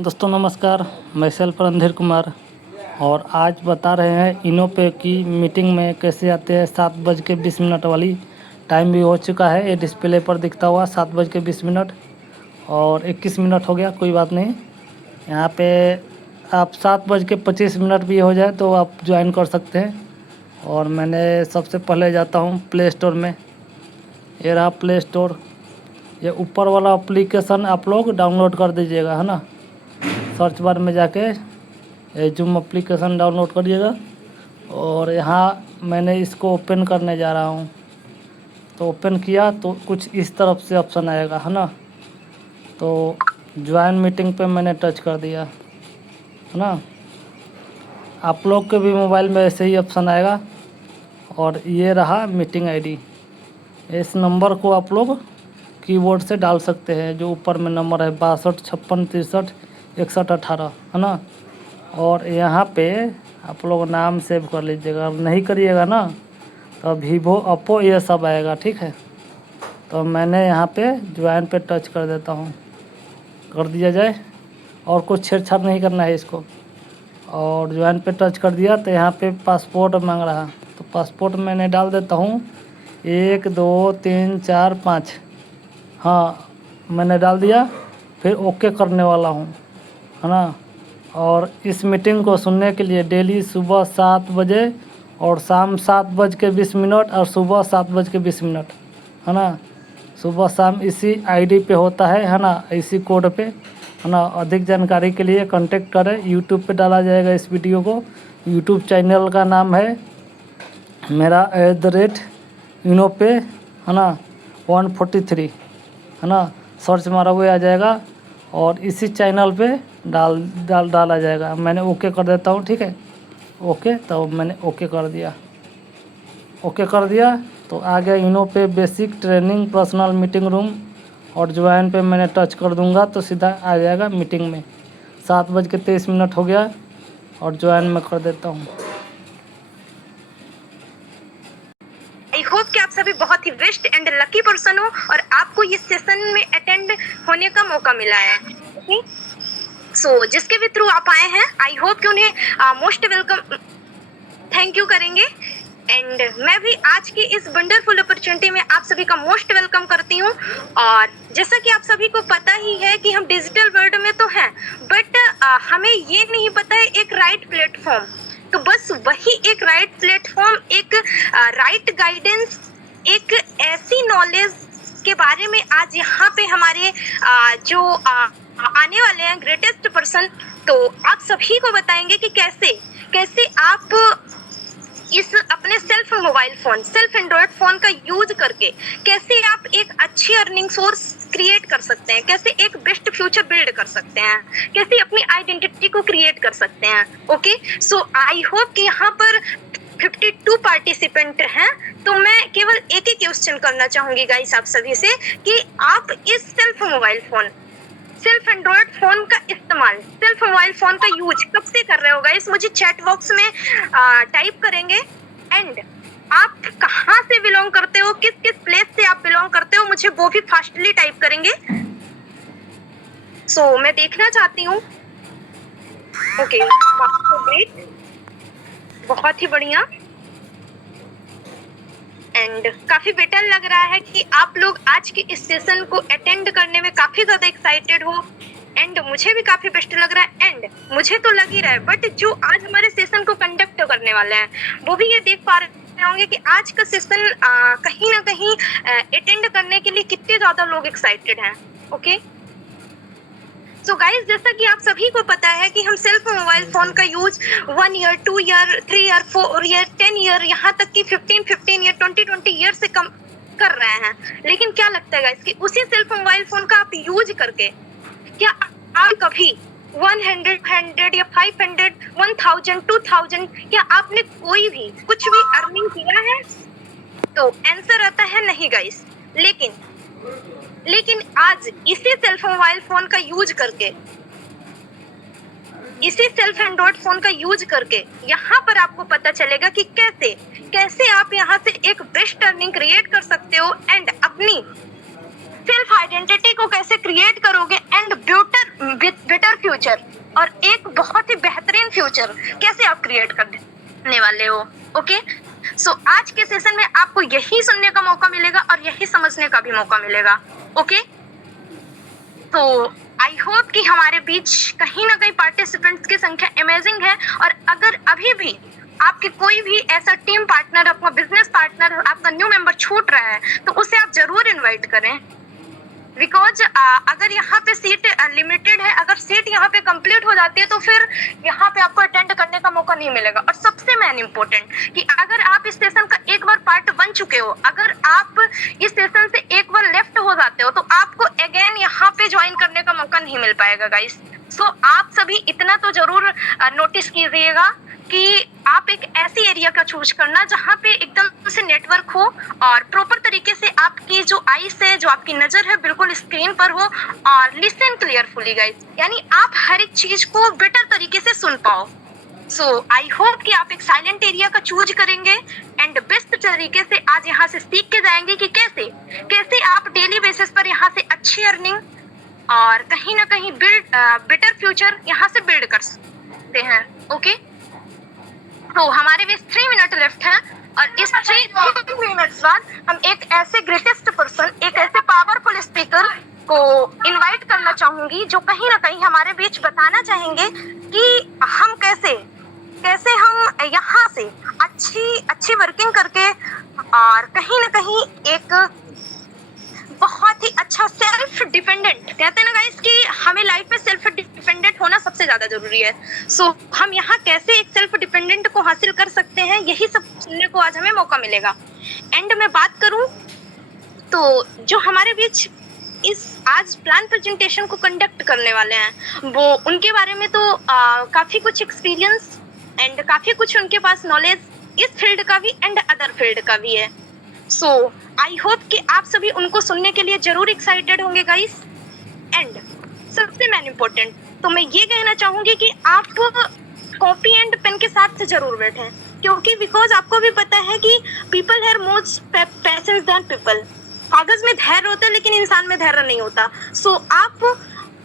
दोस्तों नमस्कार, मैं सेल्फ रणधीर कुमार और आज बता रहे हैं इनोपे की मीटिंग में कैसे आते हैं 7:20 वाली। टाइम भी हो चुका है, ये डिस्प्ले पर दिखता हुआ 7:20 और 21 मिनट हो गया। कोई बात नहीं, यहाँ पे आप 7:25 भी हो जाए तो आप ज्वाइन कर सकते हैं। और मैंने सबसे पहले जाता हूँ प्ले स्टोर में। ये रहा प्ले स्टोर। ये ऊपर वाला एप्लीकेशन आप लोग डाउनलोड कर दीजिएगा, है ना। सर्च बार में जाके जूम एप्लीकेशन डाउनलोड करिएगा और यहाँ मैंने इसको ओपन करने जा रहा हूँ। तो ओपन किया तो कुछ इस तरफ से ऑप्शन आएगा, है ना। तो ज्वाइन मीटिंग पे मैंने टच कर दिया, है ना। आप लोग के भी मोबाइल में ऐसे ही ऑप्शन आएगा। और ये रहा मीटिंग आईडी। इस नंबर को आप लोग कीबोर्ड से डाल सकते हैं, जो ऊपर में नंबर है 62 56 63 61 18, है ना। और यहाँ पे आप लोग नाम सेव कर लीजिएगा। अगर नहीं करिएगा ना तो वीवो ओप्पो ये सब आएगा, ठीक है। तो मैंने यहाँ पे ज्वाइन पे टच कर देता हूँ, कर दिया जाए। और कुछ छेड़छाड़ नहीं करना है इसको। और ज्वाइन पे टच कर दिया तो यहाँ पे पासपोर्ट मांग रहा, तो पासपोर्ट मैंने डाल देता हूँ 1 2 3 4 5। हाँ, मैंने डाल दिया। फिर ओके करने वाला हूँ, है ना। और इस मीटिंग को सुनने के लिए डेली सुबह 7 बजे और शाम 7:20 और सुबह 7:20, है ना। सुबह शाम इसी आईडी पे होता है ना, इसी कोड पे, है ना। अधिक जानकारी के लिए कांटेक्ट करें। यूट्यूब पे डाला जाएगा इस वीडियो को। यूट्यूब चैनल का नाम है मेरा @इनोपे, है ना 143, है ना। सर्च मारा हुआ आ जाएगा और इसी चैनल पे डाला जाएगा। मैंने ओके कर देता हूँ, ठीक है। ओके, तो मैंने ओके कर दिया। ओके कर दिया तो आ गया इनोपे basic training personal meeting room. और ज्वाइन पे मैंने टच कर दूंगा तो सीधा आ जाएगा मीटिंग में। 7:23 हो गया और ज्वाइन में कर देता हूँ। आई होप कि आप सभी बहुत ही बेस्ट एंड लकी पर्सन हो और आपको इस सेशन में अटेंड होने का मौका मिला है। सो जिसके भी थ्रू आप आए हैं, आई होप कि उन्हें मोस्ट वेलकम थैंक यू करेंगे। एंड मैं भी आज की इस वंडरफुल अपॉर्चुनिटी में आप सभी का मोस्ट वेलकम करती हूँ। और जैसा कि आप सभी को पता ही है कि हम डिजिटल वर्ल्ड में तो हैं, बट हमें ये नहीं पता है एक राइट प्लेटफॉर्म। तो बस वही एक राइट प्लेटफॉर्म, एक राइट गाइडेंस, एक ऐसी नॉलेज के बारे में आज यहाँ पे हमारे जो आने वाले हैं ग्रेटेस्ट पर्सन, तो आप सभी को बताएंगे कि कैसे आप इस अपने self mobile phone, self Android phone का यूज करके कैसे आप एक अच्छी अर्निंग सोर्स क्रिएट कर सकते हैं, कैसे एक बेस्ट फ्यूचर बिल्ड कर सकते हैं, कैसे अपनी आइडेंटिटी को क्रिएट कर सकते हैं। ओके, सो आई होप कि यहाँ पर 52 पार्टिसिपेंट हैं। तो मैं केवल एक ही क्वेश्चन करना चाहूंगी गाइस आप सभी से कि आप इस self mobile phone, self Android phone का इस्तेमाल, सेल्फ मोबाइल फोन का यूज कब से कर रहे हो गाइस, मुझे चैट बॉक्स में टाइप करेंगे। एंड आप कहाँ से बिलोंग करते हो, किस किस प्लेस से आप बिलोंग करते हो, मुझे वो भी फास्टली टाइप करेंगे। सो मैं देखना चाहती हूँ। ओके, ग्रेट, बहुत ही बढ़िया। एंड काफी बेटर लग रहा है कि आप लोग आज के इस सेशन को अटेंड करने में काफी ज्यादा एक्साइटेड हो। एंड मुझे भी काफी बेस्ट लग रहा है। एंड मुझे तो लग ही रहा है, बट जो आज हमारे सेशन को कंडक्ट करने वाले हैं वो भी ये देख पा रहे होंगे कि आज का सेशन कहीं ना कहीं अटेंड करने के लिए कितने ज्यादा लोग एक्साइटेड हैं। ओके, सो गाइस, जैसा कि आप सभी को पता है कि हम सेल्फ मोबाइल फोन का use 1 year, 2 year, 3 year, 4 year, 10 year, यहाँ तक कि 15 ईयर, 20 ईयर से कम कर रहे हैं। लेकिन क्या लगता है गाइस कि उसी सेल्फ मोबाइल फोन का आप यूज करके क्या आप कभी 100 या 500, 1000, 2000 क्या आपने कोई भी कुछ भी अर्निंग किया है? तो आंसर आता है नहीं गाइस। लेकिन आज इसी सेल्फ मोबाइल फोन का यूज करके, इसी सेल्फ एंड्रॉयड फोन का यूज करके यहाँ पर आपको पता चलेगा कि कैसे आप यहाँ से एक बेस्ट अर्निंग क्रिएट कर सकते हो एंड अपनी सेल्फ आइडेंटिटी को कैसे क्रिएट करोगे एंड बेटर फ्यूचर और एक बहुत ही बेहतरीन फ्यूचर कैसे आप क्रिएट करने वाले हो। ओके, सो आज के सेशन में आपको यही सुनने का मौका मिलेगा और यही समझने का भी मौका मिलेगा। ओके, तो आई होप कि हमारे बीच कहीं ना कहीं पार्टिसिपेंट्स की संख्या अमेजिंग है, और अगर अभी भी आपके कोई भी ऐसा टीम पार्टनर, आपका बिजनेस पार्टनर, आपका न्यू मेंबर छूट रहा है तो उसे आप जरूर इनवाइट करें, बिकॉज अगर यहाँ पे सीट लिमिटेड है, अगर सीट यहाँ पे कंप्लीट हो जाती है तो फिर यहाँ पे आपको अटेंड करने का मौका नहीं मिलेगा। और सबसे मेन इम्पोर्टेंट कि अगर आप इस सेशन का एक बार पार्ट बन चुके हो, अगर आप इस सेशन से एक बार लेफ्ट हो जाते हो तो आपको अगेन यहाँ पे ज्वाइन करने का मौका नहीं मिल पाएगा गाइस। सो आप सभी इतना तो जरूर नोटिस कीजिएगा कि आप एक ऐसी एरिया का चूज करना जहाँ पे एकदम से नेटवर्क हो और प्रॉपर तरीके से आपकी जो आईज है, जो आपकी नजर है, बिल्कुल स्क्रीन पर हो, और लिसन क्लियरफुली गाइस, यानी आप हर एक चीज को बेटर तरीके से सुन पाओ। सो आई होप कि आप एक साइलेंट एरिया का चूज करेंगे एंड बेस्ट तरीके से आज यहाँ से सीख के जाएंगे कि कैसे आप डेली बेसिस पर यहाँ से अच्छी अर्निंग और कहीं ना कहीं बेटर फ्यूचर यहाँ से बिल्ड कर सकते हैं। ओके, तो हमारे भी 3 मिनट लेफ्ट हैं और इस 3 मिनट्स बाद हम एक ऐसे ग्रेटेस्ट पर्सन, एक ऐसे पावरफुल स्पीकर को इनवाइट करना चाहूंगी जो कहीं ना कहीं हमारे बीच बताना चाहेंगे कि हम कैसे हम यहाँ से अच्छी वर्किंग करके और कहीं ना कहीं एक बहुत ही अच्छा सेल्फ डिपेंडेंट, कहते हैं ना गाइस कि हमें लाइफ में सेल्फ डिपेंडेंट होना सबसे ज्यादा जरूरी है। सो हम यहाँ कैसे एक सेल्फ डिपेंडेंट को हासिल कर सकते हैं, यही सब सुनने को आज हमें मौका मिलेगा। एंड मैं बात करूं तो जो हमारे बीच इस आज प्लान प्रेजेंटेशन को कंडक्ट करने वाले हैं वो उनके बारे में तो काफी कुछ एक्सपीरियंस एंड काफी कुछ उनके पास नॉलेज इस फील्ड का भी एंड अदर फील्ड का भी है। सो आई होप कि आप सभी उनको सुनने के लिए जरूर एक्साइटेड होंगे गाइस। एंड सबसे मेन इम्पोर्टेंट तो मैं ये कहना चाहूंगी कि आप कॉपी एंड पेन के साथ जरूर बैठें, क्योंकि बिकॉज आपको भी पता है कि people have more patience than people. कागज में धैर्य होता है लेकिन इंसान में धैर्य नहीं होता। सो आप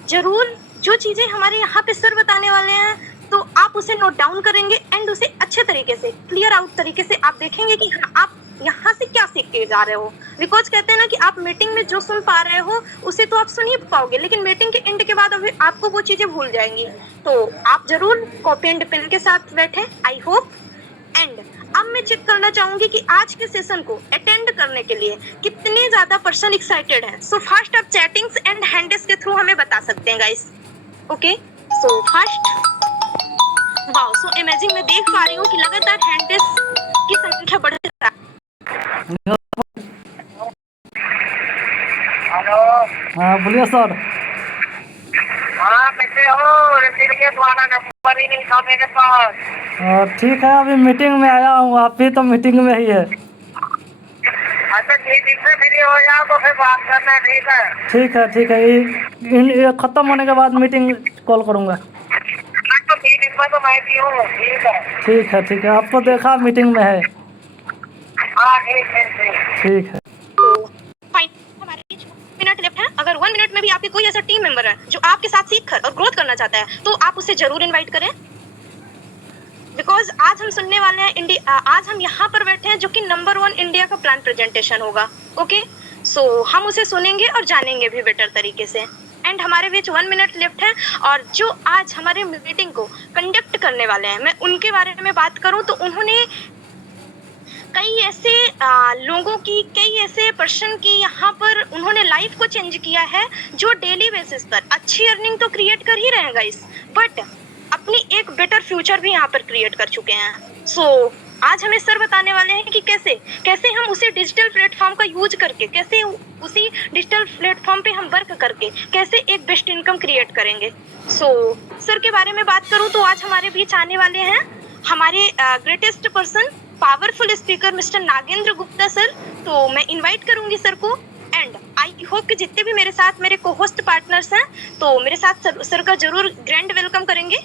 जरूर जो चीजें हमारे यहाँ पे सर बताने वाले हैं तो आप उसे नोट डाउन करेंगे एंड उसे अच्छे तरीके से क्लियर आउट तरीके से आप देखेंगे कि आप यहाँ से क्या सीख के जा रहे हो। बिकॉज कहते हैं ना कि आप मीटिंग में जो सुन पा रहे हो उसे तो आप सुन ही पाओगे, लेकिन मीटिंग के एंड के बाद अभी आपको वो चीजें भूल जाएंगी। तो आप जरूर कॉपी एंड पेन के साथ बैठे, आई होप। एंड अब मैं चेक करना चाहूंगी कि आज के सेशन को अटेंड करने के लिए कितने ज्यादा पर्सन एक्साइटेड हैं। सो फर्स्ट आप चैटिंग्स एंड हैंडल्स के थ्रू हमें बता सकते हैं guys. Okay, so first, wow so amazing, मैं देख पा रही हूँ कि लगातार हैंडल्स की संख्या बढ़ रही है। हेलो, हाँ बोलिए सर। हाँ कैसे हो? इसीलिए तुम्हारा नंबर ही नहीं था मेरे पास। ठीक है, अभी मीटिंग में आया हूँ, आप भी तो मीटिंग में ही है। अच्छा ठीक है, फ्री हो जाओ तो फिर बात करना, ठीक है? ठीक है, ये खत्म होने के बाद मीटिंग कॉल करूँगा। तो मीटिंग में तो मैं भी हूँ, ठीक है, आपको देखा मीटिंग में है। हाँ ठीक है। तो फाइन, हमारे बीच मिनट लेफ्ट है। अगर 1 मिनट में भी आपके कोई ऐसा टीम मेंबर है जो आपके साथ सीख कर और ग्रोथ करना चाहता है तो आप उसे जरूर इनवाइट करें, बिकॉज आज हम सुनने वाले हैं आज हम यहाँ पर बैठे हैं जो कि नंबर 1 इंडिया का प्लान प्रेजेंटेशन होगा। ओके, सो हम उसे सुनेंगे और जानेंगे भी बेटर तरीके से। एंड हमारे बीच 1 मिनट लेफ्ट है और जो आज हमारे मीटिंग को कंडक्ट करने वाले हैं, मैं उनके बारे में बात करूं तो उन्होंने कई ऐसे लोगों की, कई ऐसे पर्सन की यहाँ पर उन्होंने लाइफ को चेंज किया है जो डेली बेसिस पर अच्छी अर्निंग तो क्रिएट कर ही रहे हैं गाइस, बट अपनी एक बेटर फ्यूचर भी यहाँ पर क्रिएट कर चुके हैं। सो आज हमें सर बताने वाले हैं कि कैसे हम उसी डिजिटल प्लेटफॉर्म का यूज करके, कैसे उसी डिजिटल प्लेटफॉर्म पे हम वर्क करके कैसे एक बेस्ट इनकम क्रिएट करेंगे। सो सर के बारे में बात करूँ तो आज हमारे बीच आने वाले हैं हमारे greatest person, powerful speaker mister Nagendra Gupta sir. तो मैं इनवाइट करूंगी सर को एंड आई होप कि जितने भी मेरे साथ मेरे को होस्ट पार्टनर्स हैं तो मेरे साथ सर का जरूर ग्रैंड वेलकम करेंगे।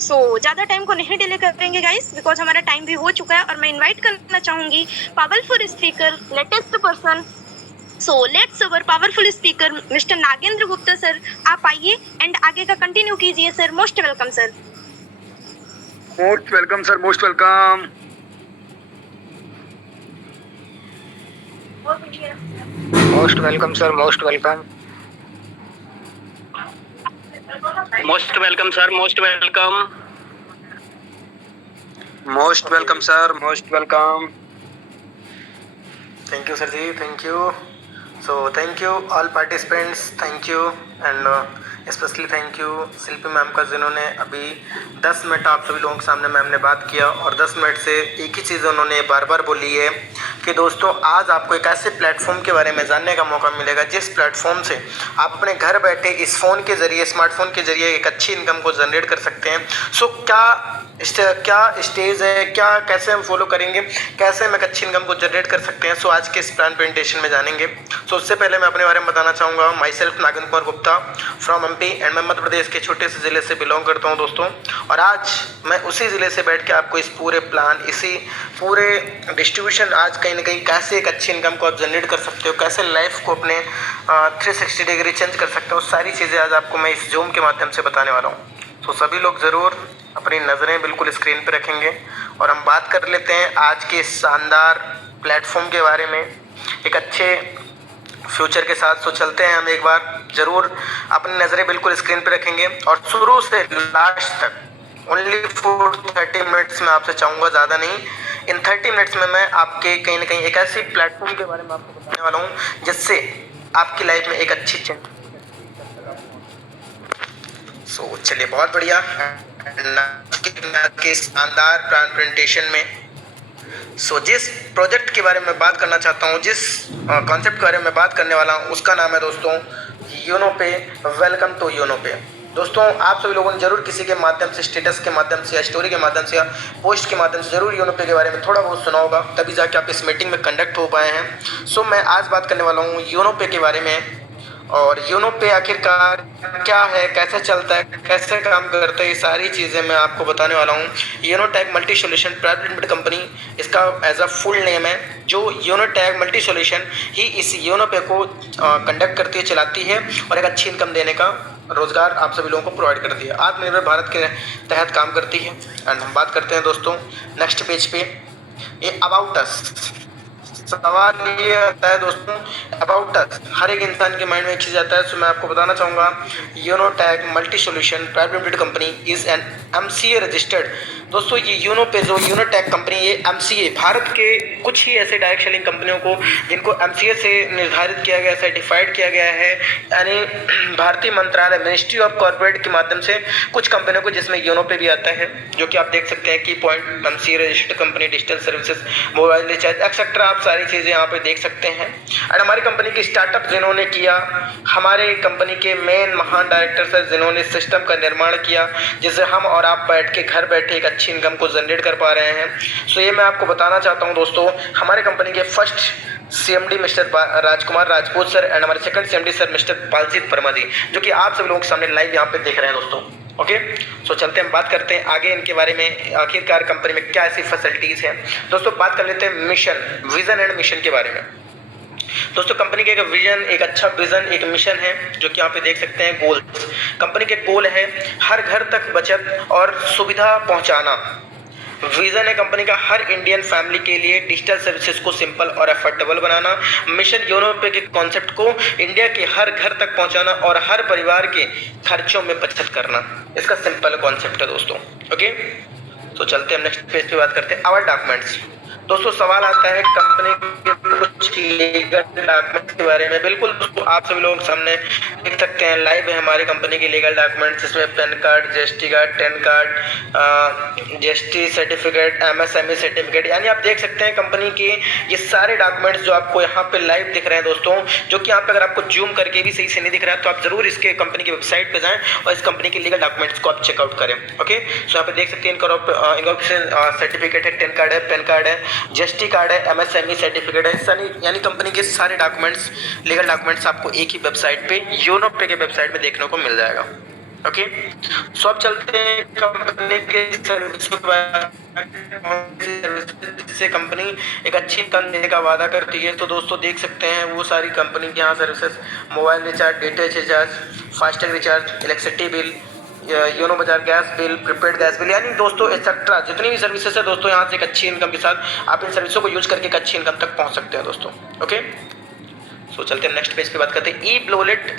सो ज़्यादा टाइम को नहीं डिले करेंगे गाइस, बिकॉज हमारा टाइम भी हो चुका है और मैं इनवाइट करना चाहूँगी powerful speaker, latest person so let's our powerful speaker mister Nagendra Gupta sir, आप आइए एंड आगे का कंटिन्यू कीजिए sir. Most welcome sir. Most welcome sir, most welcome. Most welcome sir, most welcome. Most welcome sir, most welcome. Most welcome sir, most welcome. Thank you sir ji, thank you. So thank you all participants, thank you and specially thank you Shilpi ma'am का, जिन्होंने अभी 10 minute आप सभी लोगों के सामने ma'am ने बात किया और 10 मिनट से एक ही चीज़ उन्होंने बार बार बोली है कि दोस्तों आज आपको एक ऐसे प्लेटफॉर्म के बारे में जानने का मौका मिलेगा जिस प्लेटफॉर्म से आप अपने घर बैठे इस फ़ोन के ज़रिए, स्मार्टफोन के ज़रिए एक अच्छी इनकम को जनरेट कर सकते हैं। सो क्या स्टेज है, क्या कैसे हम फॉलो करेंगे, कैसे हम एक अच्छी इनकम को जनरेट कर सकते हैं। सो आज के इस प्लान प्रेजेंटेशन में जानेंगे। सो उससे पहले मैं अपने बारे में बताना चाहूँगा। My self Nagendra Kumar Gupta from MP and मैं मध्य प्रदेश के छोटे से ज़िले से बिलोंग करता हूँ दोस्तों। और आज मैं उसी ज़िले से बैठ के आपको इस पूरे प्लान, इसी पूरे डिस्ट्रीब्यूशन, आज कहीं ना कहीं कैसे एक अच्छी इनकम को आप जनरेट कर सकते हो, कैसे लाइफ को अपने 360 डिग्री चेंज कर सकते हो, सारी चीज़ें आज आपको मैं इस जूम के माध्यम से बताने वाला हूँ। तो सभी लोग ज़रूर अपनी नज़रें बिल्कुल स्क्रीन पर रखेंगे और हम बात कर लेते हैं आज के शानदार प्लेटफॉर्म के बारे में एक अच्छे फ्यूचर के साथ। सो चलते हैं हम एक बार, ज़रूर अपनी नज़रें बिल्कुल स्क्रीन पर रखेंगे और शुरू से लास्ट तक ओनली फॉर 30 मिनट्स में आपसे चाहूँगा, ज़्यादा नहीं। इन 30 मिनट्स में मैं आपके कहीं ना कहीं एक ऐसी प्लेटफॉर्म के बारे में आपको बताने वाला हूँ जिससे आपकी लाइफ में एक अच्छी चेंज। सो चलिए, बहुत बढ़िया। के शानदार प्रेजेंटेशन में जिस प्रोजेक्ट के बारे में बात करना चाहता हूँ, जिस कॉन्सेप्ट के बारे में बात करने वाला हूँ, उसका नाम है दोस्तों योनो पे। वेलकम टू योनो पे। दोस्तों आप सभी लोगों ने जरूर किसी के माध्यम से, स्टेटस के माध्यम से या स्टोरी के माध्यम से या पोस्ट के माध्यम से जरूर योनो पे के बारे में थोड़ा बहुत सुना होगा, तभी जाके आप इस मीटिंग में कंडक्ट हो पाए हैं। सो मैं आज बात करने वाला हूँ योनो पे के बारे में। और योनो पे आखिरकार क्या है, कैसे चलता है, कैसे काम करता है, ये सारी चीज़ें मैं आपको बताने वाला हूँ। Yonotag multi solution private limited company इसका एज अ फुल नेम है, जो योनोटैग मल्टी सॉल्यूशन ही इस योनो पे को कंडक्ट करती है, चलाती है और एक अच्छी इनकम देने का रोज़गार आप सभी लोगों को प्रोवाइड करती है, आत्मनिर्भर भारत के तहत काम करती है। एंड हम बात करते हैं दोस्तों नेक्स्ट पेज पे, ये अबाउट अस। सवाल ये आता है दोस्तों अबाउट अस, हर एक इंसान के माइंड में एक चीज़ आता है। सो मैं आपको बताना चाहूँगा Yonotag multi solution private limited company is an MCA registered. दोस्तों ये योनो पे जो योनोटैग कंपनी, ये MCA भारत के कुछ ही ऐसे डायरेक्ट सेलिंग कंपनियों को जिनको MCA से निर्धारित किया गया, सर्टिफाइड किया गया है, यानी भारतीय मंत्रालय मिनिस्ट्री ऑफ कॉर्पोरेट के माध्यम से कुछ कंपनियों को, जिसमें योनो पे भी आता है, जो कि आप देख सकते हैं की point MCA registered company, digital services, mobile recharge etcetera, आप सारी चीज़ें यहाँ पे देख सकते हैं। एंड हमारी कंपनी की स्टार्टअप जिन्होंने किया, हमारे कंपनी के मेन महान डायरेक्टर सर जिन्होंने सिस्टम का निर्माण किया जिससे हम और आप बैठ के घर बैठे एक अच्छी इनकम को जनरेट कर पा रहे हैं। सो ये मैं आपको बताना चाहता हूँ दोस्तों, हमारे कंपनी के first CMD mister Rajkumar Rajput sir and हमारे second CMD sir mister Paljeet Verma ji, जो कि आप सब लोगों के सामने लाइव यहाँ पे देख रहे हैं दोस्तों। ओके, सो चलते हैं, बात करते हैं आगे इनके बारे में, आखिरकार कंपनी में क्या ऐसी फैसिलिटीज़ हैं। दोस्तों बात कर लेते हैं मिशन, विजन एंड मिशन के बारे में। दोस्तों कंपनी के एक विजन, एक अच्छा विजन, एक मिशन है, जो कि यहाँ पे देख सकते हैं गोल्स। कंपनी के गोल है हर घर तक बचत और सुविधा पहुंचाना। विजन है कंपनी का हर इंडियन फैमिली के लिए डिजिटल सर्विसेज को सिंपल और अफोर्डेबल बनाना। मिशन योनो पे के कॉन्सेप्ट को इंडिया के हर घर तक पहुंचाना और हर परिवार के खर्चों में बचत करना, इसका सिंपल कॉन्सेप्ट है दोस्तों। ओके, तो चलते हैं नेक्स्ट पेज पे, बात करते हैं आवर डॉक्यूमेंट्स। दोस्तों सवाल आता है कंपनी के कुछ लीगल डॉक्यूमेंट्स के बारे में। बिल्कुल दोस्तों आप सभी लोग सामने देख सकते हैं, लाइव है हमारी कंपनी के लीगल डॉक्यूमेंट्स। इसमें pan card, GST card, ten card, GST certificate, MSME certificate, यानी आप देख सकते हैं कंपनी के ये सारे डॉक्यूमेंट्स जो आपको यहाँ पे लाइव दिख रहे हैं दोस्तों, जो कि यहाँ पे अगर आपको जूम करके भी सही से नहीं दिख रहा है तो आप जरूर इसके कंपनी की वेबसाइट पे जाएं और इस कंपनी के लीगल डॉक्यूमेंट्स को आप चेकआउट करें। ओके, सो यहाँ पे देख सकते हैं इनका सर्टिफिकेट है, टेन कार्ड है, पैन कार्ड है, GST कार्ड है, MSME सर्टिफिकेट है, यानी कंपनी के सारे डॉक्यूमेंट्स, लीगल डॉक्यूमेंट्स आपको एक ही वेबसाइट पे, योनो पे के वेबसाइट में देखने को मिल जाएगा। ओके, सो अब चलते हैं कंपनी के सर्विसों के बारे जिससे कंपनी एक अच्छी इनकम देने का वादा करती है। तो दोस्तों देख सकते हैं वो सारी कंपनी के यहाँ services, mobile recharge, data recharge, FASTag recharge, electricity bill, Yono बाजार gas bill, prepaid gas bill, यानी दोस्तों एक्सेट्रा जितनी भी सर्विसेज है दोस्तों, यहाँ से एक अच्छी इनकम के साथ आप इन सर्विसों को यूज करके एक अच्छी इनकम तक पहुँच सकते हैं दोस्तों। ओके, सो चलते हैं नेक्स्ट पेज पे बात करते हैं ई वॉलेट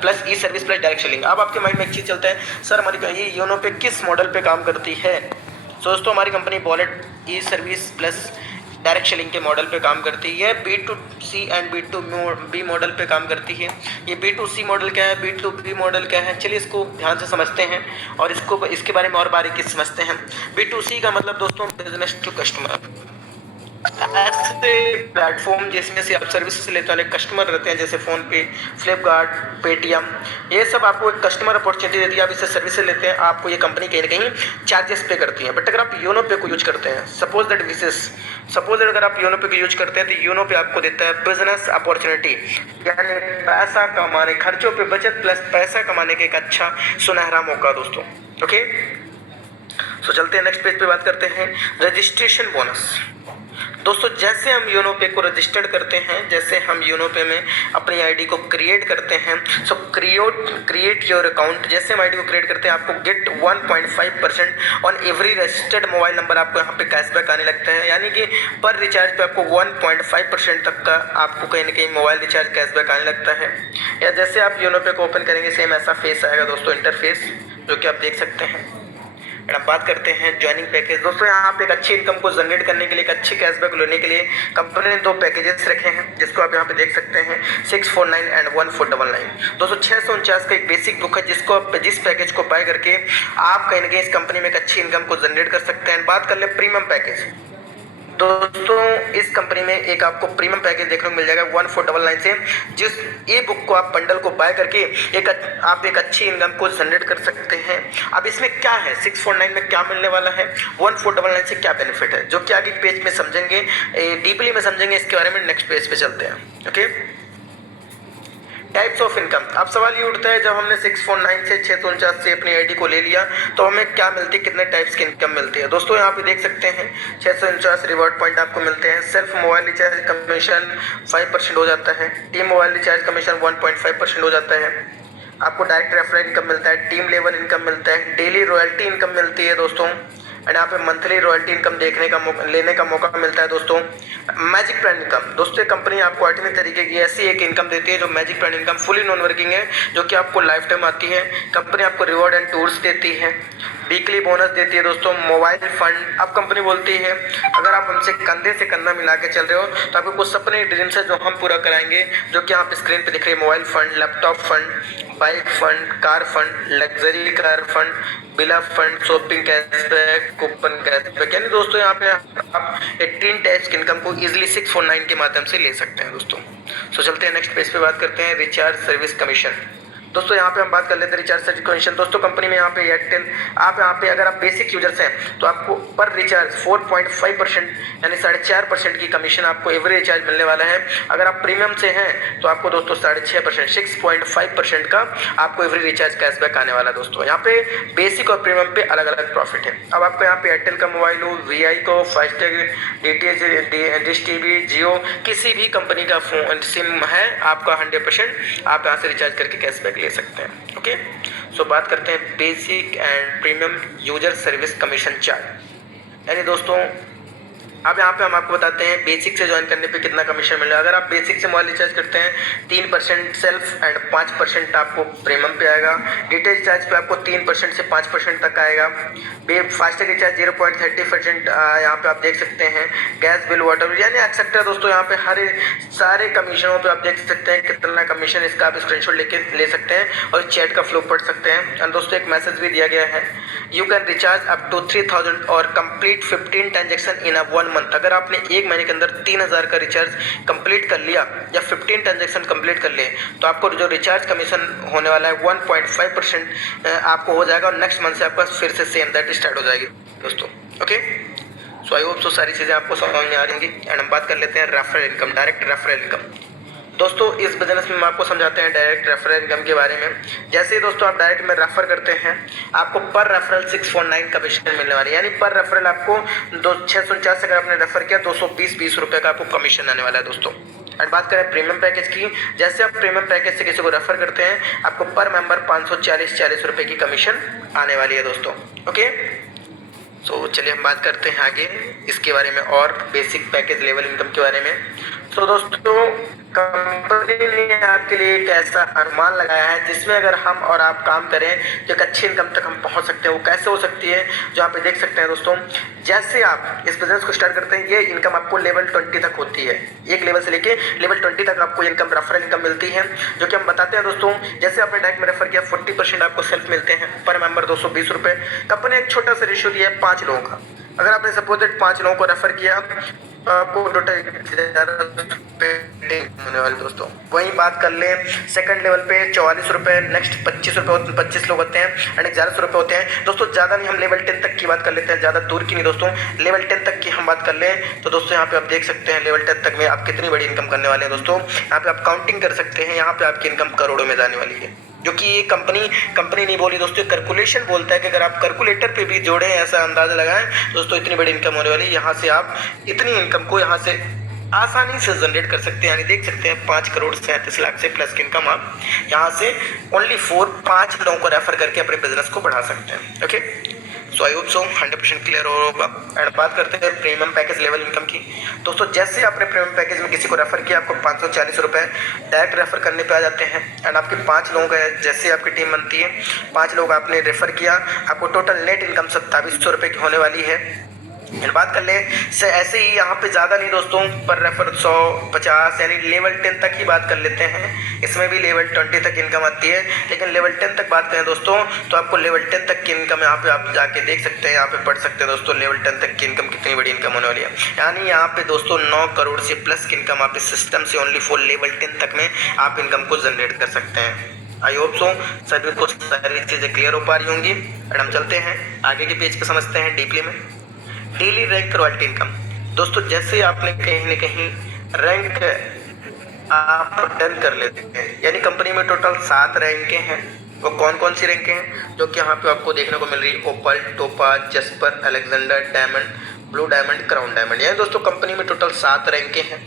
प्लस ई सर्विस प्लस डायरेक्ट सेलिंग। अब आपके माइंड में एक चीज़ चलता है, सर हमारी ये योनो पे किस मॉडल पे काम करती है। सो दोस्तों हमारी कंपनी वॉलेट ई सर्विस प्लस डायरेक्ट सेलिंग के मॉडल पे काम करती है, B2C एंड B2B मॉडल पे काम करती है। ये B2C मॉडल क्या है, B2B मॉडल क्या है, चलिए इसको ध्यान से समझते हैं और इसके बारे में और बारीकी से समझते हैं। B2C का मतलब दोस्तों बिजनेस टू कस्टमर, ऐसे प्लेटफॉर्म जिसमें से आप सर्विसेज लेते वाले कस्टमर रहते हैं, जैसे फ़ोनपे, फ्लिपकार्ट, पेटीएम, ये सब आपको एक कस्टमर अपॉर्चुनिटी देती है। आप इससे सर्विसेज लेते हैं, आपको ये कंपनी कहीं ना कहीं चार्जेस पे करती है। बट अगर आप योनो पे को यूज करते हैं, सपोज दैट अगर आप योनो पे को यूज करते हैं तो योनो पे आपको देता है बिजनेस अपॉर्चुनिटी, यानी पैसा कमाने, खर्चों पे बचत प्लस पैसा कमाने का एक अच्छा सुनहरा मौका दोस्तों। ओके, सो चलते हैं नेक्स्ट पेज पे बात करते हैं रजिस्ट्रेशन बोनस। दोस्तों जैसे हम योनो पे को रजिस्टर्ड करते हैं, जैसे हम योनो पे में अपनी आईडी को क्रिएट करते हैं, सो क्रिएट योर अकाउंट, जैसे हम आईडी को क्रिएट करते हैं आपको get 1.5% on every registered mobile number आपको यहाँ पे कैशबैक आने लगता है, यानी कि पर रिचार्ज पे आपको 1.5% तक का आपको कहीं ना कहीं मोबाइल रिचार्ज कैशबैक आने लगता है। या जैसे आप योनो पे को ओपन करेंगे सेम ऐसा फेस आएगा दोस्तों, इंटरफेस, जो कि आप देख सकते हैं। अब बात करते हैं ज्वाइनिंग पैकेज। दोस्तों यहाँ पे एक अच्छी इनकम को जनरेट करने के लिए, एक अच्छी कैशबैक लेने के लिए कंपनी ने 2 पैकेजेस रखे हैं, जिसको आप यहाँ पे देख सकते हैं 649 एंड 1499। दोस्तों 649 का एक बेसिक बुक है, जिस पैकेज को बाय करके आप कहीं ना कहीं इस कंपनी में एक अच्छी इनकम को जनरेट कर सकते हैं। बात कर ले प्रीमियम पैकेज, दोस्तों इस कंपनी में एक आपको प्रीमियम पैकेज देखने को मिल जाएगा 1499 से, जिस ई बुक को आप बंडल को बाय करके आप एक अच्छी इनकम को जनरेट कर सकते हैं। अब इसमें क्या है, 649 में क्या मिलने वाला है, 1499 से क्या बेनिफिट है, जो कि आगे पेज में समझेंगे, डीपली में समझेंगे इसके बारे में। नेक्स्ट पेज पे चलते हैं। Okay, types of income. अब सवाल ये उठता है, जब हमने 649 से 649 से अपनी आईडी को ले लिया तो हमें क्या मिलती है, कितने टाइप्स की इनकम मिलती है। दोस्तों यहाँ पे देख सकते हैं 649 रिवॉर्ड पॉइंट आपको मिलते हैं, सेल्फ मोबाइल रिचार्ज कमीशन 5% हो जाता है, टीम मोबाइल रिचार्ज कमीशन 1.5% हो जाता है, आपको डायरेक्ट रेफरल इनकम मिलता है, टीम लेवल इनकम मिलता है, डेली रॉयल्टी इनकम मिलती है दोस्तों, एंड यहाँ पे मंथली रॉयल्टी इनकम लेने का मौका मिलता है दोस्तों। मैजिक ब्रांड इनकम, दोस्तों कंपनी आपको 8वें तरीके की ऐसी एक इनकम देती है जो magic brand income fully non working है, जो कि आपको लाइफ टाइम आती है। कंपनी आपको रिवॉर्ड एंड टूर्स देती है, वीकली बोनस देती है दोस्तों, मोबाइल फंड। अब कंपनी बोलती है अगर आप हमसे कंधे से कंधा मिला के चल रहे हो तो आपको कुछ सपने ड्रीम्स है जो हम पूरा कराएंगे, जो कि आप स्क्रीन पे दिख रहे हैं, mobile fund, laptop fund, bike fund, car fund, luxury car fund, villa fund, shopping cashback, coupon cashback, यानी दोस्तों यहाँ पे आप 18 टाइप्स की इनकम को इजीली 649 के माध्यम से ले सकते हैं दोस्तों। सो चलते हैं नेक्स्ट पेज पे बात करते हैं रिचार्ज सर्विस कमीशन। दोस्तों यहाँ पे हम बात कर लेते हैं रिचार्ज सर्विस कमीशन। दोस्तों कंपनी में यहाँ पे एयरटेल, आप यहाँ पे अगर आप बेसिक यूजर्स हैं तो आपको पर रिचार्ज 4.5% यानी 4.5% की कमीशन आपको एवरी रिचार्ज मिलने वाला है। अगर आप प्रीमियम से हैं तो आपको दोस्तों 6.5% 6.5% का आपको एवरी रिचार्ज कैशबैक आने वाला है दोस्तों। यहाँ पे बेसिक और प्रीमियम पे अलग अलग प्रॉफिट है। अब आपको यहाँ पे एयरटेल का मोबाइल हो, VI को, फास्टैग, DTH, डिश TV, जियो, किसी भी कंपनी का फोन सिम है आपका 100% आप यहाँ से रिचार्ज करके कैशबैक ले सकते हैं। ओके, सो बात करते हैं basic and premium user service commission chart. यानी दोस्तों अब यहाँ पे हम आपको बताते हैं बेसिक से ज्वाइन करने पे कितना कमीशन मिलेगा। अगर आप बेसिक से मोबाइल रिचार्ज करते हैं 3% सेल्फ एंड 5% आपको प्रीमियम पे आएगा। डेटा रिचार्ज पे आपको 3% से 5% तक आएगा। फास्टैग रिचार्ज 0.30% यहाँ पे आप देख सकते हैं। गैस बिल, वाटर बिल, यानी एक्सेट्रा दोस्तों यहाँ पे हर सारे कमीशनों पे आप देख सकते हैं कितना कमीशन, इसका आप स्क्रीनशॉट लेके ले सकते हैं और चैट का फ्लो पढ़ सकते हैं। और दोस्तों एक मैसेज भी दिया गया है, you can recharge up to 3000 और complete 15 transaction in a 1 month. अगर आपने 1 महीने के अंदर 3000 का रिचार्ज कंप्लीट कर लिया या 15 ट्रांजेक्शन कंप्लीट कर लिए तो आपको जो रिचार्ज कमीशन होने वाला है 1.5% आपको हो जाएगा और नेक्स्ट मंथ से आपका फिर से सेम दैट स्टार्ट हो जाएगी दोस्तों। Okay, so I hope so सारी चीज़ें आपको समझ में आ जाएंगी। एंड हम बात कर लेते हैं referral income, direct referral income. दोस्तों इस बिजनेस में हम आपको समझाते हैं डायरेक्ट रेफरल इनकम के बारे में। जैसे ही दोस्तों आप डायरेक्ट में रेफर करते हैं, आपको पर रेफरल 649 कमीशन मिलने वाली है, यानी पर रेफरल आपको 649 अगर आपने रेफर किया 220 रुपये का आपको कमीशन आने वाला है दोस्तों। एंड बात करें प्रीमियम पैकेज की, जैसे आप प्रीमियम पैकेज से किसी को रेफर करते हैं, आपको पर मेंबर 540 रुपये की कमीशन आने वाली है दोस्तों। ओके, तो चलिए हम बात करते हैं आगे इसके बारे में और बेसिक पैकेज लेवल इनकम के बारे में। तो दोस्तों कंपनी ने आपके लिए एक ऐसा अनुमान लगाया है जिसमें अगर हम और आप काम करें तो एक अच्छी इनकम तक हम पहुंच सकते हैं। वो कैसे हो सकती है, जो आप देख सकते हैं दोस्तों। जैसे आप इस बिजनेस को स्टार्ट करते हैं, ये इनकम आपको लेवल 20 तक होती है। एक लेवल से लेके लेवल 20 तक आपको इनकम रेफरल इनकम मिलती है, जो कि हम बताते हैं दोस्तों। जैसे आपने डायरेक्ट में रेफर किया 40% आपको सेल्फ मिलते हैं, पर मेंबर 220 रुपये। कंपनी एक छोटा सा रेशियो दिया है 5 लोगों का। अगर आपने सपोज 5 लोगों को रेफर किया, आपको टोटल होने वाले दोस्तों। वहीं बात कर लें सेकंड लेवल पे 44 रुपये, नेक्स्ट 25 रुपये, 25 लोग होते हैं एंड 1100 रुपये होते हैं दोस्तों। ज़्यादा नहीं, हम लेवल 10 तक की बात कर लेते हैं, ज़्यादा दूर की नहीं दोस्तों। लेवल 10 तक की हम बात कर लें तो दोस्तों यहाँ पे आप देख सकते हैं लेवल 10 तक में आप कितनी बड़ी इनकम करने वाले हैं दोस्तों। यहाँ पे आप काउंटिंग कर सकते हैं, यहाँ पे आपकी इनकम करोड़ों में जाने वाली है, जो कि ये कंपनी नहीं बोली दोस्तों, कैलकुलेशन बोलता है कि अगर आप कैलकुलेटर पे भी जोड़ें, ऐसा अंदाजा लगाएं दोस्तों, इतनी बड़ी इनकम होने वाली है। यहाँ से आप इतनी इनकम को यहाँ से आसानी से जनरेट कर सकते हैं, यानी देख सकते हैं 5 करोड़ 37 लाख से प्लस की इनकम आप यहाँ से ओनली 5 लोगों को रेफर करके अपने बिजनेस को बढ़ा सकते हैं। Okay, so I hope so 100% clear होगा। एंड बात करते हैं प्रीमियम पैकेज लेवल इनकम की। दोस्तों जैसे आपने प्रीमियम पैकेज में किसी को रेफर किया, आपको 540 रुपये डायरेक्ट रेफर करने पे आ जाते हैं। एंड आपके 5 लोगों का जैसे आपकी टीम बनती है, 5 लोग आपने रेफर किया, आपको टोटल नेट इनकम 2700 रुपये की होने वाली है। एंड बात कर लें ऐसे ही यहाँ पे ज़्यादा नहीं दोस्तों, पर रेफर 150 यानी लेवल 10 तक ही बात कर लेते हैं। इसमें भी लेवल 20 तक इनकम आती है, लेकिन लेवल 10 तक बात करें दोस्तों तो आपको लेवल 10 तक की इनकम यहाँ पे आप जाके देख सकते हैं, यहाँ पे पढ़ सकते हैं दोस्तों लेवल 10 तक की इनकम कितनी बड़ी इनकम होने वाली है। यानी यहाँ पे दोस्तों 9 करोड़ से प्लस की इनकम आप इस सिस्टम से ओनली फॉर लेवल 10 तक में आप इनकम को जनरेट कर सकते हैं। आई होप सो सभी को सारी चीज़ें क्लियर हो पा रही होंगी। एंड हम चलते हैं आगे के पेज पे, समझते हैं डीपली में डेली रैंक रॉयल्टी इनकम। दोस्तों जैसे आपने कहीं न कहीं रैंक आप डन कर लेते हैं, यानी कंपनी में टोटल 7 रैंकें हैं। वो कौन कौन सी रैंकें हैं जो कि यहाँ पे आपको देखने को मिल रही है? Opal, topaz, jasper, alexander, diamond, blue diamond, crown diamond. यानी दोस्तों कंपनी में टोटल 7 रैंकें हैं।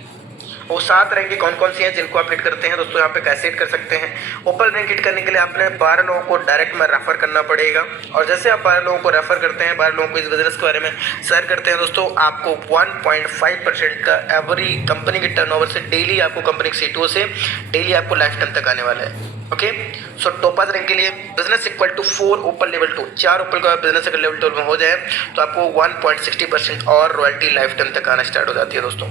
वो 7 रैंकें कौन कौन सी हैं जिनको आप हिट करते हैं दोस्तों? यहाँ पे कैसे हिट कर सकते हैं? ओपल रैंक हिट करने के लिए आपने 12 लोगों को डायरेक्ट में रेफर करना पड़ेगा, और जैसे आप 12 लोगों को रेफर करते हैं, 12 लोगों को इस बिजनेस के बारे में शेयर करते हैं दोस्तों, आपको 1.5% का एवरी कंपनी के टर्नओवर से डेली आपको कंपनी की सीटों से डेली आपको लाइफ टाइम तक आने वाला है। ओके, सो टोपाज रैंक के लिए business equal to 4 opal level 2, 4 opal का बिजनेस अगर लेवल 2 में हो जाए तो आपको 1.60% और रॉयल्टी लाइफ टाइम तक आना स्टार्ट हो जाती है दोस्तों।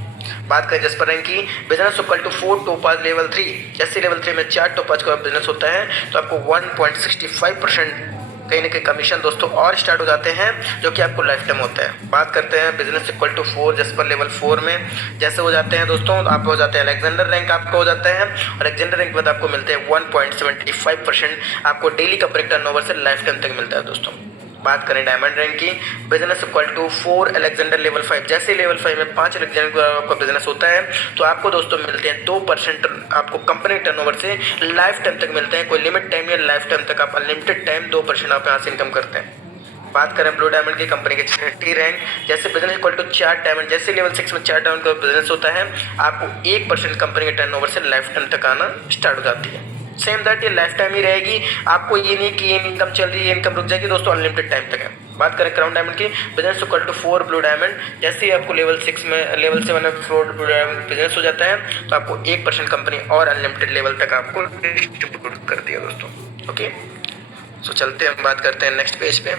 बात करें जस्पर रैंक की, business equal to 4 topaz level 3, जैसे लेवल 3 में 4 टोपाज का बिजनेस होता है तो आपको 1.65% कहीं ना कहीं कमीशन दोस्तों और स्टार्ट हो जाते हैं, जो कि आपको लाइफ टाइम होता है। बात करते हैं business equal to 4 jasper level 4 में जैसे हो जाते हैं दोस्तों, आप हो जाते हैं अलेक्जेंडर रैंक आपका हो जाता है, और अलेक्जेंडर रैंक के बाद आपको मिलते हैं 1.75% आपको डेली कंपनी टर्नओवर से लाइफ टाइम तक मिलता है दोस्तों। बात करें डायमंड रैंक की, business equal to 4 Alexander level 5, जैसे लेवल 5 में 5 अलेक्जेंडर का आपका बिजनेस होता है तो आपको दोस्तों मिलते हैं 2% आपको कंपनी टर्नओवर से लाइफ टाइम तक मिलते हैं। कोई लिमिट टाइम या लाइफ टाइम तक आप अनलिमिटेड टाइम 2% आप यहाँ से इनकम करते हैं। बात करें ब्लू डायमंड की कंपनी के 30 रैंक, जैसे बिजनेस इक्वल टू 4 डायमंड, जैसे लेवल 6 में 4 डायमंड का बिजनेस होता है आपको 1% कंपनी के टर्नओवर से लाइफ टाइम तक आना स्टार्ट हो जाती है। सेम दैट ये लाइफ टाइम ही रहेगी, आपको ये नहीं कि ये इनकम चल रही है इनकम रुक जाएगी दोस्तों, अनलिमिटेड टाइम तक है। बात करें क्राउन डायमंड की, business equal to 4 blue diamond, जैसे ही आपको लेवल 6 में लेवल 7 में 4 ब्लू डायमंड बिजनेस हो जाता है तो आपको 1% कंपनी और अनलिमिटेड लेवल तक आपको डिस्ट्रीब्यूट कर दिया दोस्तों। ओके, सो चलते हैं, हम बात करते हैं नेक्स्ट पेज पे,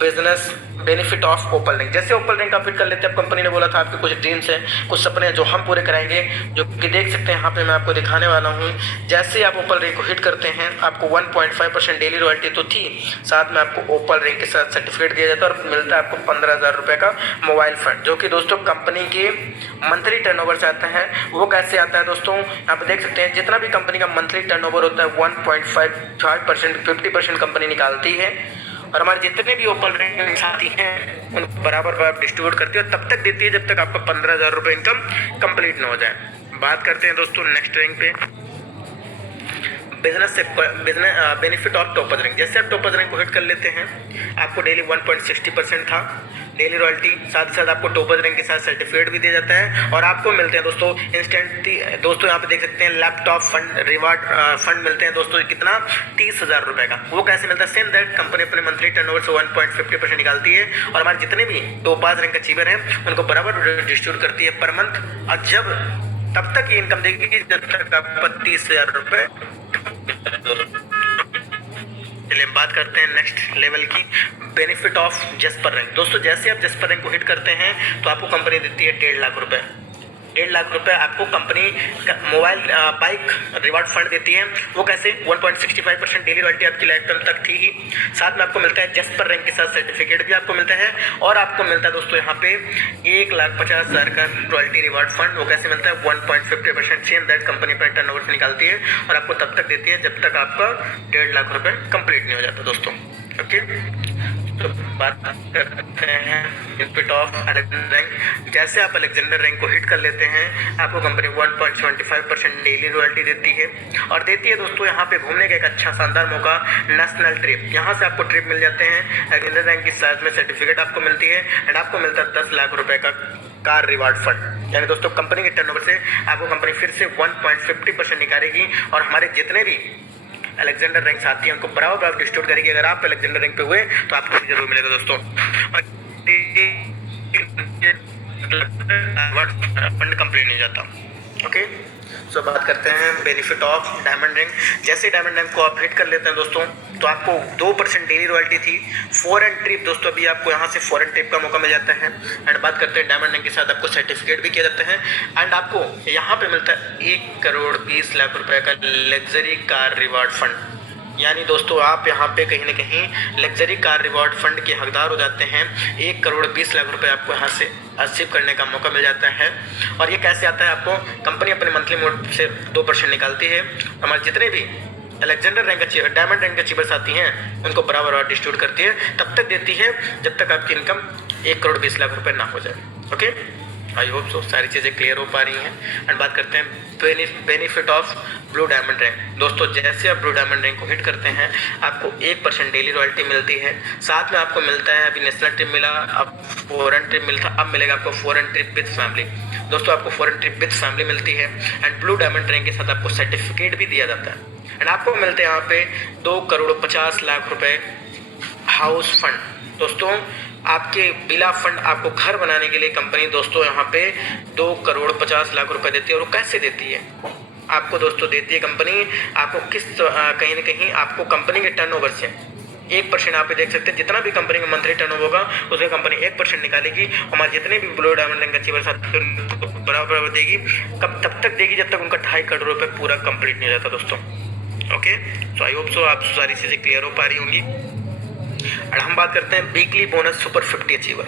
business benefit of opal rank. जैसे ओपल रैंक आप हिट कर लेते हैं, कंपनी ने बोला था आपके कुछ ड्रीम्स हैं, कुछ सपने हैं जो हम पूरे कराएंगे, जो कि देख सकते हैं यहाँ पे मैं आपको दिखाने वाला हूँ। जैसे आप ओपल रैंक को हिट करते हैं आपको 1.5% डेली रॉयल्टी तो थी, साथ में आपको ओपल रैंक के साथ सर्टिफिकेट दिया जाता है और मिलता है आपको 15,000 रुपये का मोबाइल फंड, जो कि दोस्तों कंपनी के मंथली टर्नओवर से आता है। वो कैसे आता है दोस्तों? यहाँ पे देख सकते हैं जितना भी कंपनी का मंथली टर्नओवर होता है 1.5% 50% कंपनी निकालती है, और हमारे जितने भी ओपल रैंक साथी हैं उनको बराबर डिस्ट्रीब्यूट करती है और तब तक देती है जब तक आपका 15,000 रुपये इनकम कंप्लीट ना हो जाए। बात करते हैं दोस्तों नेक्स्ट रैंक पे, business benefit of toppers rank. जैसे आप टॉपर्स रैंक को हिट कर लेते हैं, आपको डेली 1.60% था डेली रॉयल्टी, साथ ही साथ आपको टॉपर्स रैंक के साथ सर्टिफिकेट भी दिया जाता है और आपको मिलते हैं दोस्तों इंस्टेंटली। दोस्तों यहाँ पे देख सकते हैं लैपटॉप फंड रिवार्ड फंड मिलते हैं दोस्तों, कितना 30,000 रुपये का। वो कैसे मिलता है? सेम दैट कंपनी अपने मंथली टर्नओवर से 1.50% निकालती है और हमारे जितने भी टॉपर्स रैंक अचीवर हैं उनको बराबर डिस्ट्रीब्यूट करती है पर मंथ, और जब तब तक ये इनकम देगी जब तक आपको 30,000 रुपये। चलिए बात करते हैं नेक्स्ट लेवल की, बेनिफिट ऑफ जस्पर रैंक। दोस्तों जैसे आप जस्पर रैंक को हिट करते हैं तो आपको कंपनी देती है 1.5 लाख रुपए। 1.5 लाख रुपए आपको company mobile bike reward fund देती है। वो कैसे? 1.65% डेली रॉयल्टी आपकी लाइफ टाइम तक थी ही, साथ में आपको मिलता है जस्पर रैंक के साथ सर्टिफिकेट भी आपको मिलता है और आपको मिलता है दोस्तों यहाँ पे 1,50,000 का रॉयल्टी रिवार्ड फंड। वो कैसे मिलता है? 1.50% सेम दैट कंपनी अपने टर्नओवर से निकालती है और आपको तब तक देती है जब तक आपका 1.5 लाख रुपए कंप्लीट नहीं हो जाता दोस्तों। ओके, तो बात करते हैं बेनिफिट ऑफ अलेक्जेंडर रैंक। जैसे आप अलेक्जेंडर रैंक को हिट कर लेते हैं, आपको कंपनी 1.75% डेली रॉयल्टी देती है और देती है दोस्तों यहाँ पे घूमने का एक अच्छा शानदार मौका, नेशनल ट्रिप। यहाँ से आपको ट्रिप मिल जाते हैं, अलेक्जेंडर रैंक की साथ में सर्टिफिकेट आपको मिलती है एंड आपको मिलता है 10 लाख रुपये का कार रिवार्ड फंड। यानी दोस्तों कंपनी के टर्नओवर से आपको कंपनी फिर से 1.50% निकालेगी और हमारे जितने भी अलेक्जेंडर रैंक आती है उनको बराबर डिस्ट्रीब्यूट करेगी। अगर आप अलेक्जेंडर रैंक पे हुए तो आपको भी जरूर मिलेगा दोस्तों। फंड कंप्लीट नहीं जाता। ओके, सो बात करते हैं बेनिफिट ऑफ डायमंड रैंक। जैसे डायमंड रैंक को आप हिट कर लेते हैं दोस्तों तो आपको 2% डेली रॉयल्टी थी, फॉरेन ट्रिप दोस्तों अभी आपको यहाँ से फॉरेन ट्रिप का मौका मिल जाता है एंड बात करते हैं डायमंड रैंक के साथ आपको सर्टिफिकेट भी किया जाता है एंड आपको यहाँ पे मिलता है 1,20,00,000 रुपये का लग्जरी कार रिवार्ड फंड। यानी दोस्तों आप यहाँ पे कहीं ना कहीं लग्जरी कार रिवॉर्ड फंड के हकदार हो जाते हैं। 1,20,00,000 रुपये आपको यहाँ से अचीव करने का मौका मिल जाता है और ये कैसे आता है? आपको कंपनी अपने मंथली मोड से 2% निकालती है। हमारे जितने भी Alexander rank achiever diamond rank achievers आती हैं उनको बराबर और डिस्ट्रीब्यूट करती है, तब तक देती है जब तक आपकी इनकम 1,20,00,000 रुपये ना हो जाए। ओके, आई होप सो सारी चीज़ें क्लियर हो पा रही हैं एंड बात करते हैं benefit of blue diamond rank. दोस्तों जैसे आप ब्लू डायमंड रैंक को हिट करते हैं आपको 1% डेली रॉयल्टी मिलती है, साथ में आपको मिलता है अभी नेशनल ट्रिप मिला, अब फॉरेन ट्रिप मिलता, अब मिलेगा आपको फॉरेन ट्रिप विद फैमिली। दोस्तों आपको फॉरेन ट्रिप विद फैमिली मिलती है एंड ब्लू डायमंड रैंक के साथ आपको सर्टिफिकेट भी दिया जाता है एंड आपको मिलते हैं यहाँ पे 2,50,00,000 रुपये हाउस फंड। दोस्तों आपके बिला फंड आपको घर बनाने के लिए कंपनी दोस्तों यहाँ पे 2,50,00,000 रुपये देती है। और वो कैसे देती है? आपको दोस्तों देती है कंपनी, आपको कहीं ना कहीं आपको कंपनी के टर्नओवर से 1% आप देख सकते हैं, जितना भी कंपनी का मंथली टर्नओवर होगा उसमें कंपनी 1% निकालेगी। हमारे जितने भी ब्लू डायमंड रैंक अचीवर्स आते हैं उनको बराबर देगी। कब तब तक देगी जब तक उनका 2.5 करोड़ रुपये पूरा कंप्लीट नहीं जाता दोस्तों। Okay, so I hope so आप सारी चीज़ें क्लियर हो पा रही होंगी। और हम बात करते हैं वीकली बोनस सुपर 50 अचीवर।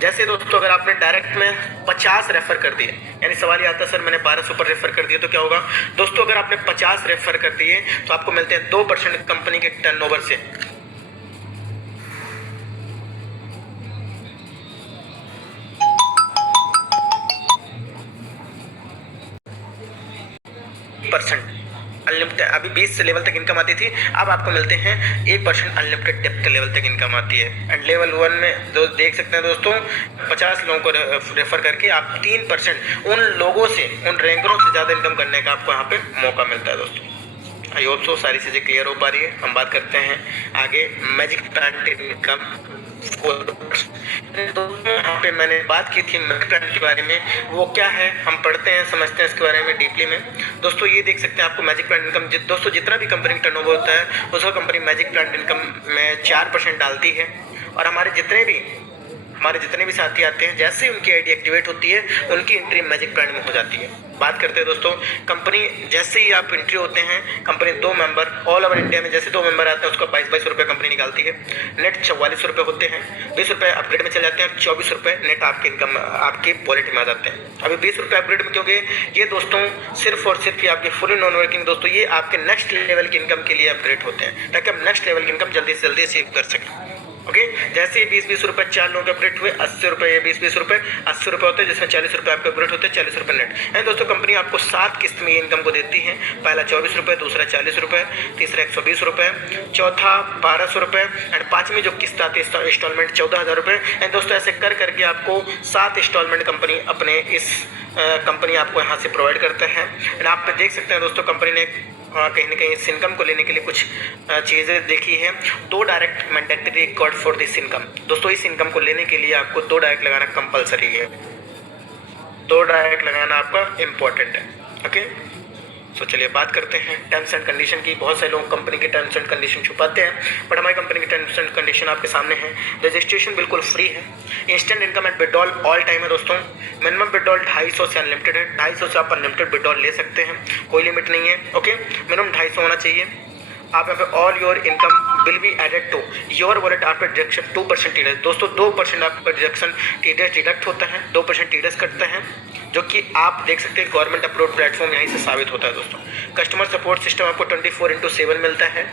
जैसे दोस्तों अगर आपने डायरेक्ट में 50 रेफर कर दिए, यानी सवाल ये आता है सर मैंने 12 सुपर रेफर कर दिए तो क्या होगा? दोस्तों अगर आपने 50 रेफर कर दिए तो आपको मिलते हैं 2% कंपनी के टर्नओवर से। अनलिमिटेड अभी 20 लेवल तक इनकम आती थी, अब आपको मिलते हैं 1% अनलिमिटेड डेप्थ लेवल तक इनकम आती है एंड लेवल 1 में देख सकते हैं दोस्तों 50 लोगों को रेफर करके आप 3% उन लोगों से उन रैंकरों से ज़्यादा इनकम करने का आपको यहाँ पे मौका मिलता है दोस्तों। आई होप सो सारी चीज़ें क्लियर हो पा रही है। हम बात करते हैं आगे मैजिक प्लांट इनकम। दोस्तों यहाँ पे मैंने बात की थी मैजिक प्लांट के बारे में, वो क्या है हम पढ़ते हैं समझते हैं इसके बारे में डीपली में। दोस्तों ये देख सकते हैं आपको मैजिक प्लांट इनकम दोस्तों जितना भी कंपनी का टर्नओवर होता है उसका कंपनी मैजिक प्लांट इनकम में 4% डालती है और हमारे जितने भी साथी आते हैं जैसे ही उनकी आईडी एक्टिवेट होती है उनकी एंट्री मैजिक प्लांट में हो जाती है। बात करते हैं दोस्तों कंपनी जैसे ही आप एंट्री होते हैं company 2 member all over India में जैसे 2 मेंबर आते हैं उसको 22 रुपये कंपनी निकालती है। नेट 44 रुपये होते हैं, 20 रुपये अपग्रेड में चले जाते हैं, 24 रुपये नेट आपके इनकम आपके वॉलेट में आ जाते हैं। अभी 20 रुपये अपग्रेड में क्योंकि ये दोस्तों सिर्फ और सिर्फ ये आपके फुली नॉन वर्किंग दोस्तों ये आपके नेक्स्ट लेवल की इनकम के लिए अपग्रेड होते हैं ताकि आप नेक्स्ट लेवल की इनकम जल्दी से जल्दी अचीव कर सकें। ओके। जैसे ही 20-20 रुपये 4 लोगों के अपडेट हुए, 80 रुपये, 20-20 रुपये 80 रुपये होते हैं, जिसमें 40 रुपये आपके अपडेट होते हैं, 40 रुपये नेट। एंड दोस्तों कंपनी आपको 7 किस्त में इनकम को देती है। पहला 24 रुपये, दूसरा 40 रुपये, तीसरा 120 रुपये, चौथा 1200 रुपये एंड पाँचवीं जो किस्त आती है इंस्टॉलमेंट 14,000 रुपये। एंड दोस्तों ऐसे कर करके आपको 7 इंस्टॉलमेंट कंपनी अपने इस कंपनी आपको यहाँ से प्रोवाइड करते हैं। एंड आप देख सकते हैं दोस्तों कंपनी ने कहीं ना कहीं इस इनकम को लेने के लिए कुछ चीज़ें देखी है। 2 direct mandatory record for this income. दोस्तों इस इनकम को लेने के लिए आपको 2 डायरेक्ट लगाना कंपलसरी है। 2 डायरेक्ट लगाना आपका इम्पोर्टेंट है। ओके, सो चलिए बात करते हैं टर्म्स एंड कंडीशन की। बहुत सारे लोग कंपनी के टर्म्स एंड कंडीशन छुपाते हैं, बट हमारी कंपनी की टर्म्स एंड कंडीशन आपके सामने है। रजिस्ट्रेशन बिल्कुल फ्री है। Instant income and withdrawal all time है दोस्तों। मिनिमम विड्रॉल 250 से अनलिमिटेड है। 250 से आप अनलिमिटेड विड्रॉल ले सकते हैं, कोई लिमिट नहीं है। ओके, मिनिमम 250 होना चाहिए। आप यहाँ पे all your income will be added to your wallet after deduction 2% TDS. दोस्तों 2% आपका डिडक्शन टीडीएस डिडक्ट होता है, 2% टीडीएस कटते हैं, जो कि आप देख सकते हैं गवर्नमेंट अप्रूव्ड प्लेटफॉर्म यहीं से साबित होता है दोस्तों। कस्टमर सपोर्ट सिस्टम आपको 24/7 मिलता है।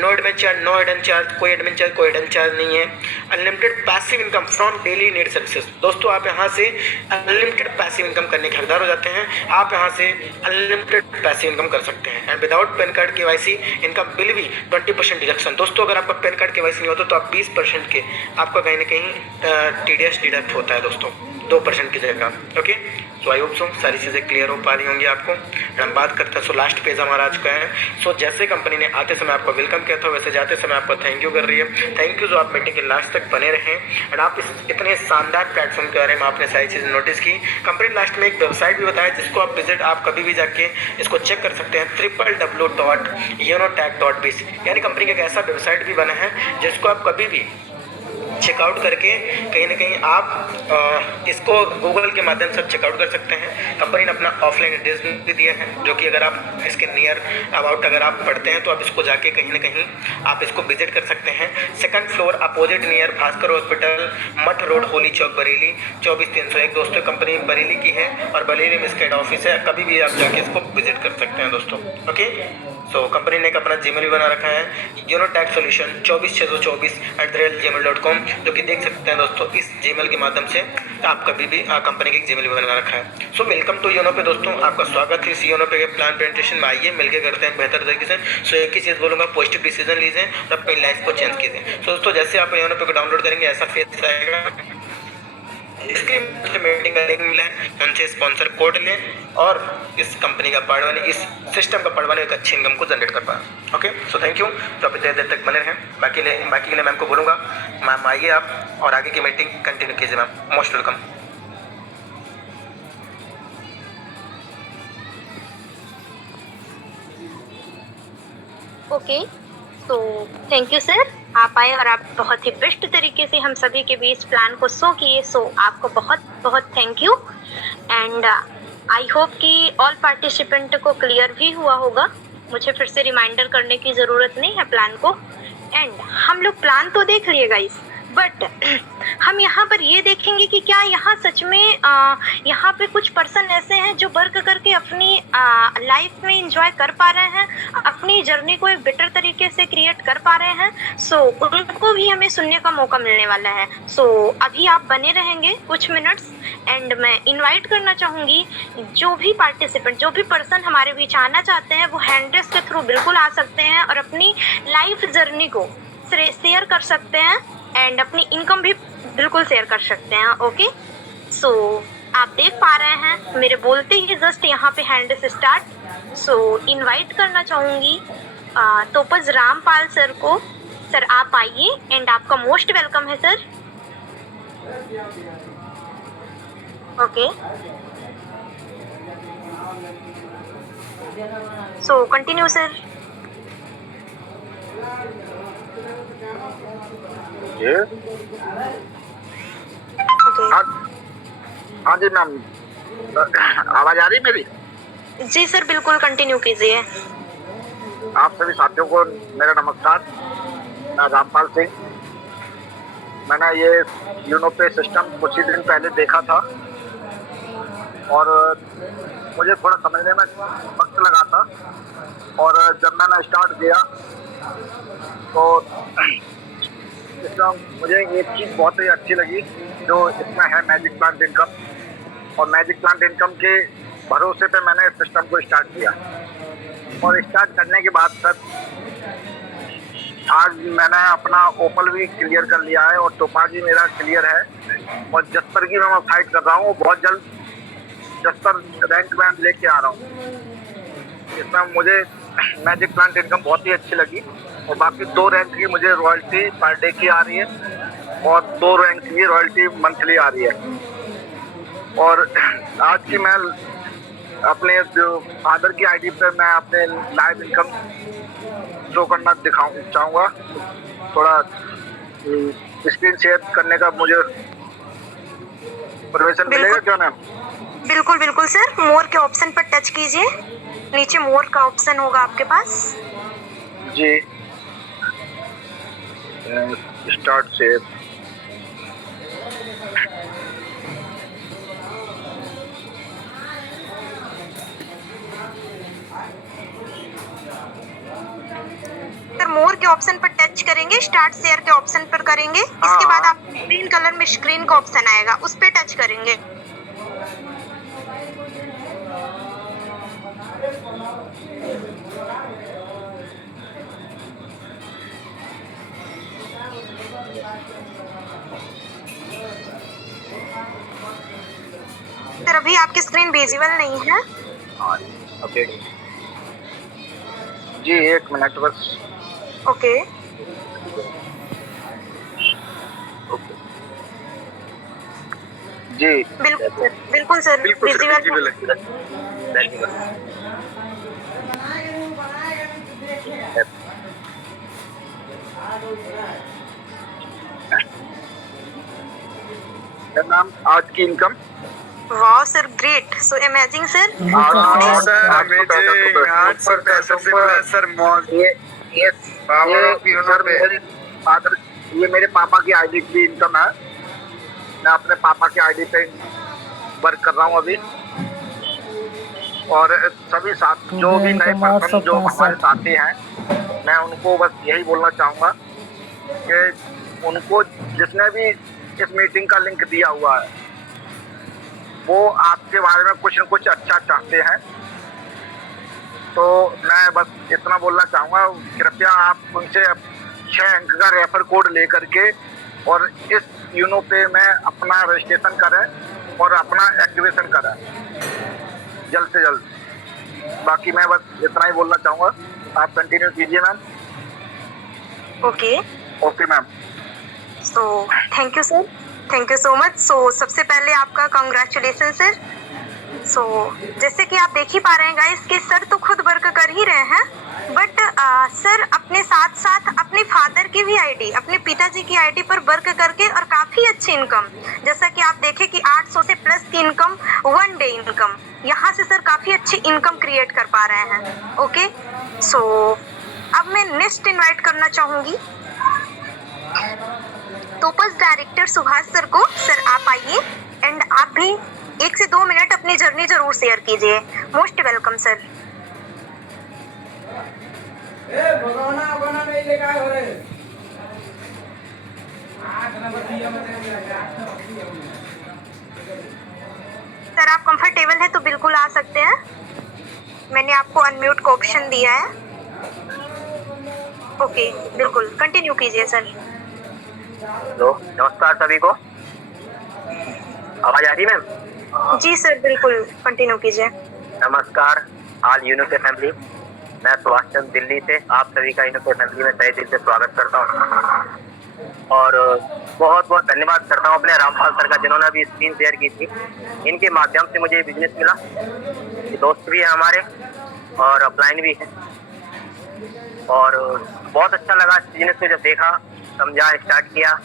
No admin charge, no hidden charge, कोई एडमिन चार्ज, कोई हिडन चार्ज नहीं है। Unlimited passive income from daily need services. दोस्तों आप यहाँ से अनलिमिटेड पैसिव इनकम करने के हकदार हो जाते हैं। आप यहाँ से अनलिमिटेड पैसिव इनकम कर सकते हैं। And without pan card KYC income bill भी 20% डिडक्शन। दोस्तों अगर आपका पैन कार्ड KYC नहीं होता तो आप 20% के आपका कहीं ना कहीं TDS डिडक्ट होता है दोस्तों, 2% की जगह। Okay, so I hope so सारी चीज़ें क्लियर हो पा रही होंगी आपको। हम बात करते हैं, सो लास्ट पेज हमारा आ चुका है। सो जैसे कंपनी ने आते समय आपको वेलकम किया था, वैसे जाते समय आपको थैंक यू कर रही है। थैंक यू जो आप मीटिंग के लास्ट तक बने रहें एंड आप इस इतने शानदार प्लेटफॉर्म के बारे में आपने सारी चीज़ें नोटिस की। कंपनी लास्ट में एक वेबसाइट भी बताया जिसको आप विजिट आप कभी भी जाके इसको चेक कर सकते हैं, www.unotech.biz। यानी कंपनी का एक ऐसा वेबसाइट भी बना है जिसको आप कभी भी चेकआउट करके कहीं ना कहीं आप इसको गूगल के माध्यम से चेकआउट कर सकते हैं। कंपनी ने अपना ऑफलाइन एड्रेस भी दिया है, जो कि अगर आप इसके नियर अबाउट अगर आप पढ़ते हैं तो आप इसको जाके कहीं ना कहीं आप इसको विजिट कर सकते हैं। 2nd floor opposite near Bhaskar hospital, मठ रोड, होली चौक, बरेली 24301। दोस्तों कंपनी बरेली की है और बरेली में इसका हेड ऑफिस है। कभी भी आप जाके इसको विजिट कर सकते हैं दोस्तों। ओके, सो कंपनी ने एक अपना जीमेल भी बना रखा है, यूनोटेक सोल्यूशन 24624@gmail.com, जो कि देख सकते हैं दोस्तों। इस जीमेल के माध्यम से आप कभी भी कंपनी के जीमेल भी बना रखा है। सो वेलकम टू योनो पे दोस्तों, आपका स्वागत है इस योनो पे के प्लान प्रेजेंटेशन में। आइए मिलकर करते हैं बेहतर तरीके से। सो एक ही चीज़ बोलूँगा, पॉजिटिव डिसीजन लीजिए और अपनी लाइफ को चेंज कीजिए। सो दोस्तों जैसे आप योनो पे को डाउनलोड करेंगे ऐसा फेस आएगा। इसके मीटिंग का लिंक मिला है, उनसे स्पॉन्सर कोड लें और इस कंपनी का पार्ट बने, इस सिस्टम का पार्ट बने, एक अच्छी इनकम को जनरेट कर पाए। ओके, सो थैंक यू तो आप इतने देर तक बने रहें। बाकी के लिए मैम को बोलूँगा, मैम आइए आप और आगे की मीटिंग कंटिन्यू कीजिए मैम। Most welcome. ओके, तो थैंक यू सर, आप आए और आप बहुत ही बेस्ट तरीके से हम सभी के बीच प्लान को शो किए। सो आपको बहुत बहुत thank you and I hope कि ऑल पार्टिसिपेंट को क्लियर भी हुआ होगा। मुझे फिर से रिमाइंडर करने की ज़रूरत नहीं है प्लान को। एंड हम लोग प्लान तो देख लिए गाइस, बट हम यहाँ पर ये देखेंगे कि क्या यहाँ सच में यहाँ पे कुछ पर्सन ऐसे हैं जो वर्क करके अपनी लाइफ में इंजॉय कर पा रहे हैं, अपनी जर्नी को एक बेटर तरीके से क्रिएट कर पा रहे हैं। सो उनको भी हमें सुनने का मौका मिलने वाला है। सो अभी आप बने रहेंगे कुछ मिनट्स एंड मैं इनवाइट करना चाहूँगी जो भी पार्टिसिपेंट, जो भी पर्सन हमारे बीच आना चाहते हैं वो हैंड रेस के थ्रू बिल्कुल आ सकते हैं और अपनी लाइफ जर्नी को शेयर कर सकते हैं एंड अपनी इनकम भी बिल्कुल शेयर कर सकते हैं। ओके, सो आप देख पा रहे हैं मेरे बोलते ही जस्ट यहाँ पे हैंड से स्टार्ट। सो इनवाइट करना चाहूँगी तोपज रामपाल सर को। सर आप आइए एंड आपका मोस्ट वेलकम है sir. Okay, so continue sir. हाँ जी मैम, आवाज आ रही मेरी? जी सर बिल्कुल कंटिन्यू कीजिए। आप सभी साथियों को मेरा नमस्कार। मैं रामपाल सिंह। मैंने ये यूनो पे सिस्टम कुछ ही दिन पहले देखा था और मुझे थोड़ा समझने में वक्त लगा था और जब मैंने स्टार्ट किया तो सिस्टम मुझे एक चीज़ बहुत ही अच्छी लगी जो इसमें है मैजिक प्लांट इनकम। और मैजिक प्लांट इनकम के भरोसे पे मैंने इस सिस्टम को स्टार्ट किया और स्टार्ट करने के बाद सर आज मैंने अपना ओपल भी क्लियर कर लिया है और टोपाज भी मेरा क्लियर है और जस्पर की मैं फाइट कर रहा हूँ। बहुत जल्द जस्पर रैंक मैं लेके आ रहा हूँ। इसमें मुझे मैजिक प्लांट इनकम बहुत ही अच्छी लगी और बाकी 2 रैंक की मुझे रॉयल्टी पर डे की आ रही है और 2 रैंक की रॉयल्टी मंथली आ रही है। और आज की मैं अपने जो फादर की आईडी पे मैं अपने लाइव इनकम शो करना चाहूँगा। थोड़ा स्क्रीन शेयर करने का मुझे परमिशन मिलेगा क्या मैम? बिल्कुल बिल्कुल सर, मोर के ऑप्शन पर टच कीजिए, नीचे मोर का ऑप्शन होगा आपके पास। जी स्टार्ट शेयर। सर मोर के ऑप्शन पर टच करेंगे, स्टार्ट शेयर के ऑप्शन पर करेंगे, इसके बाद आप ग्रीन कलर में स्क्रीन का ऑप्शन आएगा, उस पर टच करेंगे। सर अभी आपकी स्क्रीन विजिबल नहीं है। ओके जी 1 मिनट बस। ओके जी बिल्कुल सर विजिबल नाम आज की इनकम। वाह sir, great, so amazing sir. ये मेरे पापा की आईडी की इनकम है। मैं अपने पापा की आईडी पे वर्क कर रहा हूँ अभी। और सभी साथ जो भी नए पर्सन जो हमारे साथी हैं, मैं उनको बस यही बोलना चाहूँगा कि उनको जिसने भी इस मीटिंग का लिंक दिया हुआ है वो आपके बारे में कुछ न कुछ अच्छा चाहते हैं। तो मैं बस इतना बोलना चाहूँगा, कृपया आप उनसे 6 अंक का रेफर कोड लेकर के और इस यूनो पे में अपना रजिस्ट्रेशन करें और अपना एक्टिवेशन करें जल्द से जल्द। बाकी मैं बस इतना ही बोलना चाहूँगा, आप कंटिन्यू कीजिए ma'am. Okay okay ma'am. So thank you sir, thank you so much. So सबसे पहले आपका कांग्रेचुलेशन सर। सो जैसे कि आप देख ही पा रहे हैं गाइस कि सर तो खुद वर्क कर ही रहे हैं, बट सर अपने साथ साथ अपने फादर की भी आईडी, अपने पिताजी की आईडी पर वर्क करके और काफ़ी अच्छी इनकम, जैसा कि आप देखें कि 800 से प्लस की इनकम, 1 डे इनकम, यहाँ से सर काफ़ी अच्छी इनकम क्रिएट कर पा रहे हैं। ओके सो अब मैं नेक्स्ट इनवाइट करना चाहूँगी टोपस डायरेक्टर सुभाष सर को। सर आप आइए एंड आप भी 1 से 2 मिनट अपनी जर्नी जरूर शेयर कीजिए। Most welcome sir. सर आप कंफर्टेबल है तो बिल्कुल आ सकते हैं, मैंने आपको अनम्यूट का ऑप्शन दिया है। ओके बिल्कुल कंटिन्यू कीजिए सर। हेलो नमस्कार सभी को, आवाज आ रही मैम? जी सर बिल्कुल कंटिन्यू कीजिए। नमस्कार ऑल यूनिके फैमिली, मैं सुभाष चंद्र दिल्ली से आप सभी का यूनिके फैमिली में तहे दिल से स्वागत करता हूँ और बहुत बहुत धन्यवाद करता हूँ अपने रामपाल सर का जिन्होंने अभी स्क्रीन शेयर की थी। इनके माध्यम से मुझे बिजनेस मिला, ये दोस्त भी है हमारे और अपलाइन भी है और बहुत अच्छा लगा इस बिजनेस को जब देखा, समझा, स्टार्ट किया।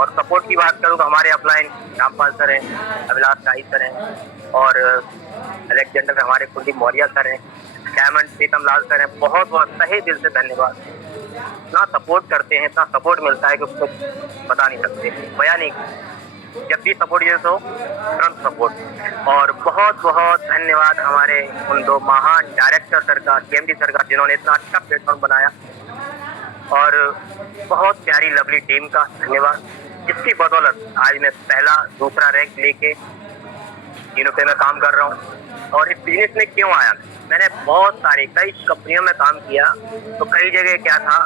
और सपोर्ट की बात करूँ तो हमारे अपलाइन रामपाल सर हैं, अभिलाष शाही सर हैं और अलेक्जेंडर हमारे कुलदीप मौर्य सर हैं, डायमंड प्रीतम लाल सर हैं। बहुत बहुत तहे दिल से धन्यवाद। इतना सपोर्ट करते हैं, इतना सपोर्ट मिलता है कि उसको बता नहीं सकते, बयान नहीं। जब भी सपोर्ट ये तो तुरंत सपोर्ट। और बहुत बहुत धन्यवाद हमारे उन 2 महान डायरेक्टर सर का, केएमडी सर का, जिन्होंने इतना अच्छा प्लेटफॉर्म बनाया और बहुत प्यारी लवली टीम का धन्यवाद, जिसकी बदौलत आज मैं पहला दूसरा रैंक लेके यूनोपे में काम कर रहा हूँ। और इस बिजनेस में क्यों आया, मैंने बहुत सारी कई कंपनियों में काम किया, तो कई जगह क्या था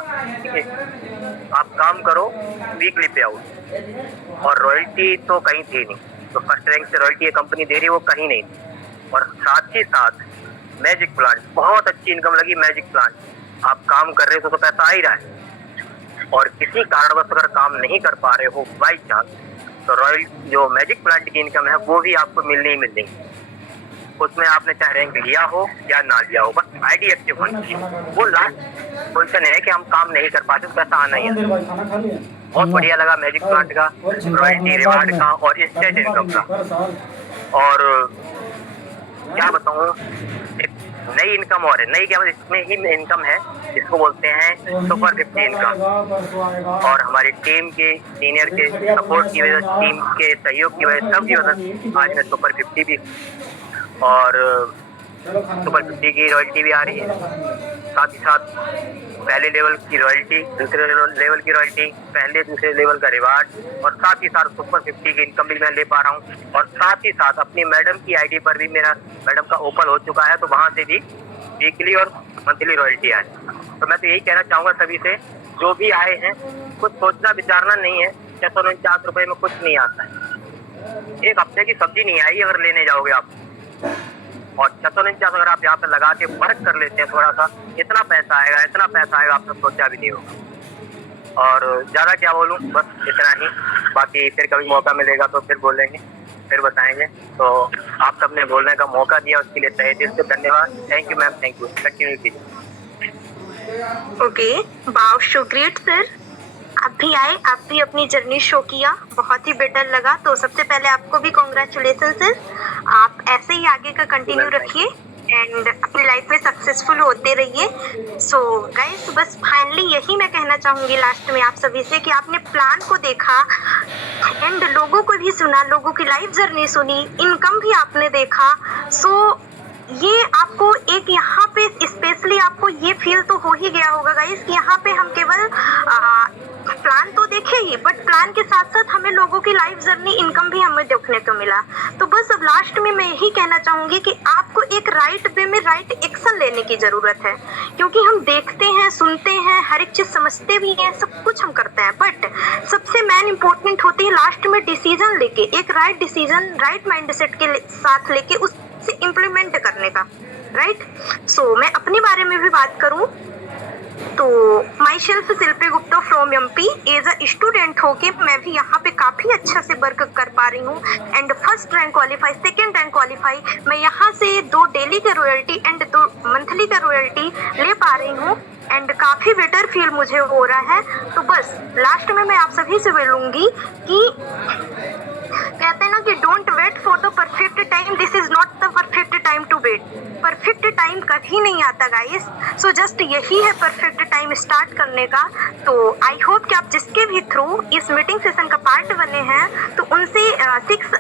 कि आप काम करो वीकली पे आउट और रॉयल्टी तो कहीं थी नहीं, तो फर्स्ट रैंक से रॉयल्टी कंपनी दे रही वो कहीं नहीं थी। और साथ ही साथ मैजिक प्लांट, बहुत अच्छी इनकम लगी मैजिक प्लांट, आप काम कर रहे हो तो पैसा आ ही रहा है। और किसी कारणवश अगर काम नहीं कर पा रहे हो बाई चांस, तो रॉयल जो मैजिक प्लांट की इनकम है वो भी आपको मिलनी ही मिलनी, उसमें आपने चाहे रैंक लिया हो या ना लिया हो, बस आईडी एक्टिव होनी चाहिए। वो लास्ट पोजिशन है कि हम काम नहीं कर पाते, पैसा आना ही है। बहुत बढ़िया लगा मैजिक प्लांट का, रॉयल्टी रिवार्ड का और इंस्टेंट इनकम का। और क्या बताऊँ, एक नई इनकम और है, नई क्या इसमें ही इनकम है, इसको बोलते हैं सुपर 50 इनकम। और हमारी टीम के सीनियर के सपोर्ट की वजह, टीम के सहयोग की वजह, सब की वजह आज मैं सुपर 50 भी और सुपर 50 की रॉयल्टी भी आ रही है। साथ ही साथ पहले लेवल की रॉयल्टी, दूसरे लेवल की रॉयल्टी, पहले दूसरे लेवल का रिवार्ड और साथ ही साथ सुपर 50 की इनकम भी मैं ले पा रहा हूँ। और साथ ही साथ अपनी मैडम की आईडी पर भी मेरा मैडम का ओपन हो चुका है, तो वहाँ से भी वीकली और मंथली रॉयल्टी आए। तो मैं तो यही कहना चाहूँगा सभी से, जो भी आए हैं कुछ सोचना विचारना नहीं है, 649 रुपये में कुछ नहीं आता है। एक हफ्ते की सब्जी नहीं आई अगर लेने जाओगे आप, और 649 अगर आप यहाँ पे लगा के वर्क कर लेते हैं थोड़ा सा, इतना पैसा आएगा, इतना पैसा आएगा, आपने सोचा भी नहीं होगा। और ज़्यादा क्या बोलूँ, बस इतना ही। बाकी फिर कभी मौका मिलेगा तो फिर बोलेंगे, फिर बताएंगे। तो आप सबने बोलने का मौका दिया उसके लिए तहे दिल से धन्यवाद। Thank you ma'am, thank you, continue कीजिए। Okay, wow, so great sir. आप भी आए, आप भी अपनी जर्नी शो किया, बहुत ही बेटर लगा। तो सबसे पहले आपको भी कॉन्ग्रेचुलेसन सर, आप ऐसे ही आगे का कंटिन्यू रखिए एंड अपनी लाइफ में सक्सेसफुल होते रहिए। सो गाइस, बस फाइनली यही मैं कहना चाहूँगी लास्ट में आप सभी से कि आपने प्लान को देखा एंड लोगों को भी सुना, लोगों की लाइफ जर्नी सुनी, इनकम भी आपने देखा। सो ये आपको एक यहाँ पे स्पेशली आपको ये फील तो हो ही गया होगा गाइस कि यहाँ पे हम केवल प्लान तो देखे ही, बट प्लान के साथ साथ हमें लोगों की लाइफ जर्नी, इनकम भी हमें देखने को मिला। तो बस अब लास्ट में मैं यही कहना चाहूँगी कि आपको एक राइट वे में राइट एक्शन लेने की ज़रूरत है, क्योंकि हम देखते हैं, सुनते हैं, हर एक चीज़ समझते भी हैं, सब कुछ हम करते हैं, बट सबसे मेन इम्पोर्टेंट होती है लास्ट में डिसीजन लेके, एक राइट डिसीजन राइट माइंडसेट के साथ लेके उससे इम्प्लीमेंट करने का, राइट। सो मैं अपने बारे में भी बात करूँ तो myself Shilpi Gupta from MP, as a student होके मैं भी यहाँ पे काफ़ी अच्छा से वर्क कर पा रही हूँ and first rank qualify, second rank qualify, मैं यहाँ से 2 डेली का रॉयल्टी एंड 2 मंथली का रॉयल्टी ले पा रही हूँ एंड काफ़ी बेटर फील मुझे हो रहा है। तो बस लास्ट में मैं आप सभी से बोलूँगी कि कहते हैं ना कि don't wait for the perfect time, this is not the perfect time to wait. Perfect time कभी नहीं आता गाइस, सो जस्ट यही है परफेक्ट टाइम स्टार्ट करने का। तो आई होप कि आप जिसके भी थ्रू इस मीटिंग सेशन का पार्ट बने हैं तो उनसे 6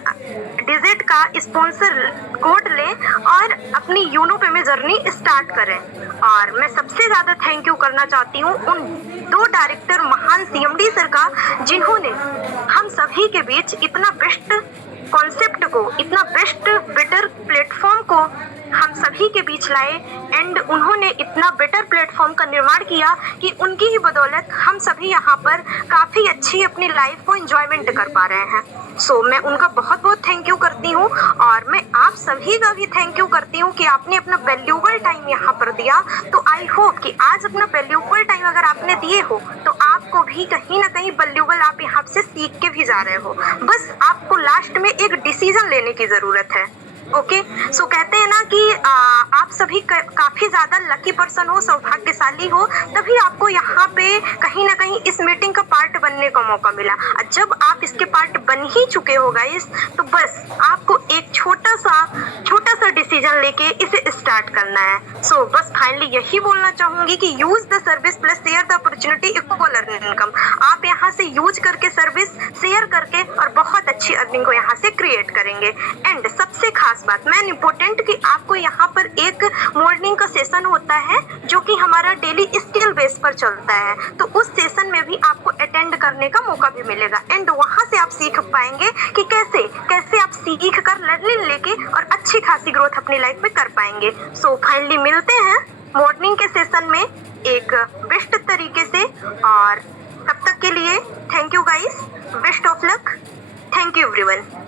डिजिट का स्पॉन्सर कोड लें और अपनी यूनोपे में जर्नी स्टार्ट करें। और मैं सबसे ज़्यादा थैंक यू करना चाहती हूँ उन 2 डायरेक्टर महान CMD सर का, जिन्होंने हम सभी के बीच इतना बेस्ट कॉन्सेप्ट को, इतना बेस्ट बेटर प्लेटफॉर्म को हम सभी के बीच लाए एंड उन्होंने इतना बेटर प्लेटफॉर्म का निर्माण किया कि उनकी ही बदौलत हम सभी यहाँ पर काफ़ी अच्छी अपनी लाइफ को एंजॉयमेंट कर पा रहे हैं। सो मैं उनका बहुत बहुत थैंक यू करती हूँ और मैं आप सभी का भी थैंक यू करती हूँ कि आपने अपना वैल्यूबल टाइम यहाँ पर दिया। तो आई होप कि आज अपना वैल्यूबल टाइम अगर आपने दिए हो तो आपको भी कहीं ना कहीं वैल्यूबल आप यहाँ से सीख के भी जा रहे हो। बस आपको लास्ट में एक डिसीजन लेने की ज़रूरत है। ओके, सो कहते हैं ना कि आप सभी काफ़ी ज़्यादा लकी पर्सन हो, सौभाग्यशाली हो, तभी आपको यहाँ पे कहीं ना कहीं इस मीटिंग का पार्ट बनने का मौका मिला। जब आप इसके पार्ट बन ही चुके हो गाइस, तो बस आपको एक छोटा सा डिसीजन लेके इसे स्टार्ट करना है। सो बस फाइनली यही बोलना चाहूँगी कि use the service plus share the opportunity equal earning income. आप यहाँ से यूज करके, सर्विस शेयर करके और बहुत अच्छी अर्निंग को यहाँ से क्रिएट करेंगे। एंड सबसे खास बात मैन इम्पोर्टेंट कि आपको यहाँ पर एक मॉर्निंग का सेशन होता है जो कि हमारा डेली स्किल बेस पर चलता चलता है, तो उस सेशन में भी आपको अटेंड करने का मौका भी मिलेगा एंड वहाँ से आप सीख पाएंगे कि कैसे आप सीख कर लर्निंग लेके और अच्छी खासी ग्रोथ अपनी लाइफ में कर पाएंगे। सो फाइनली मिलते हैं मॉर्निंग के सेशन में एक बेस्ट तरीके से, और तब तक के लिए thank you guys, best of luck, thank you everyone.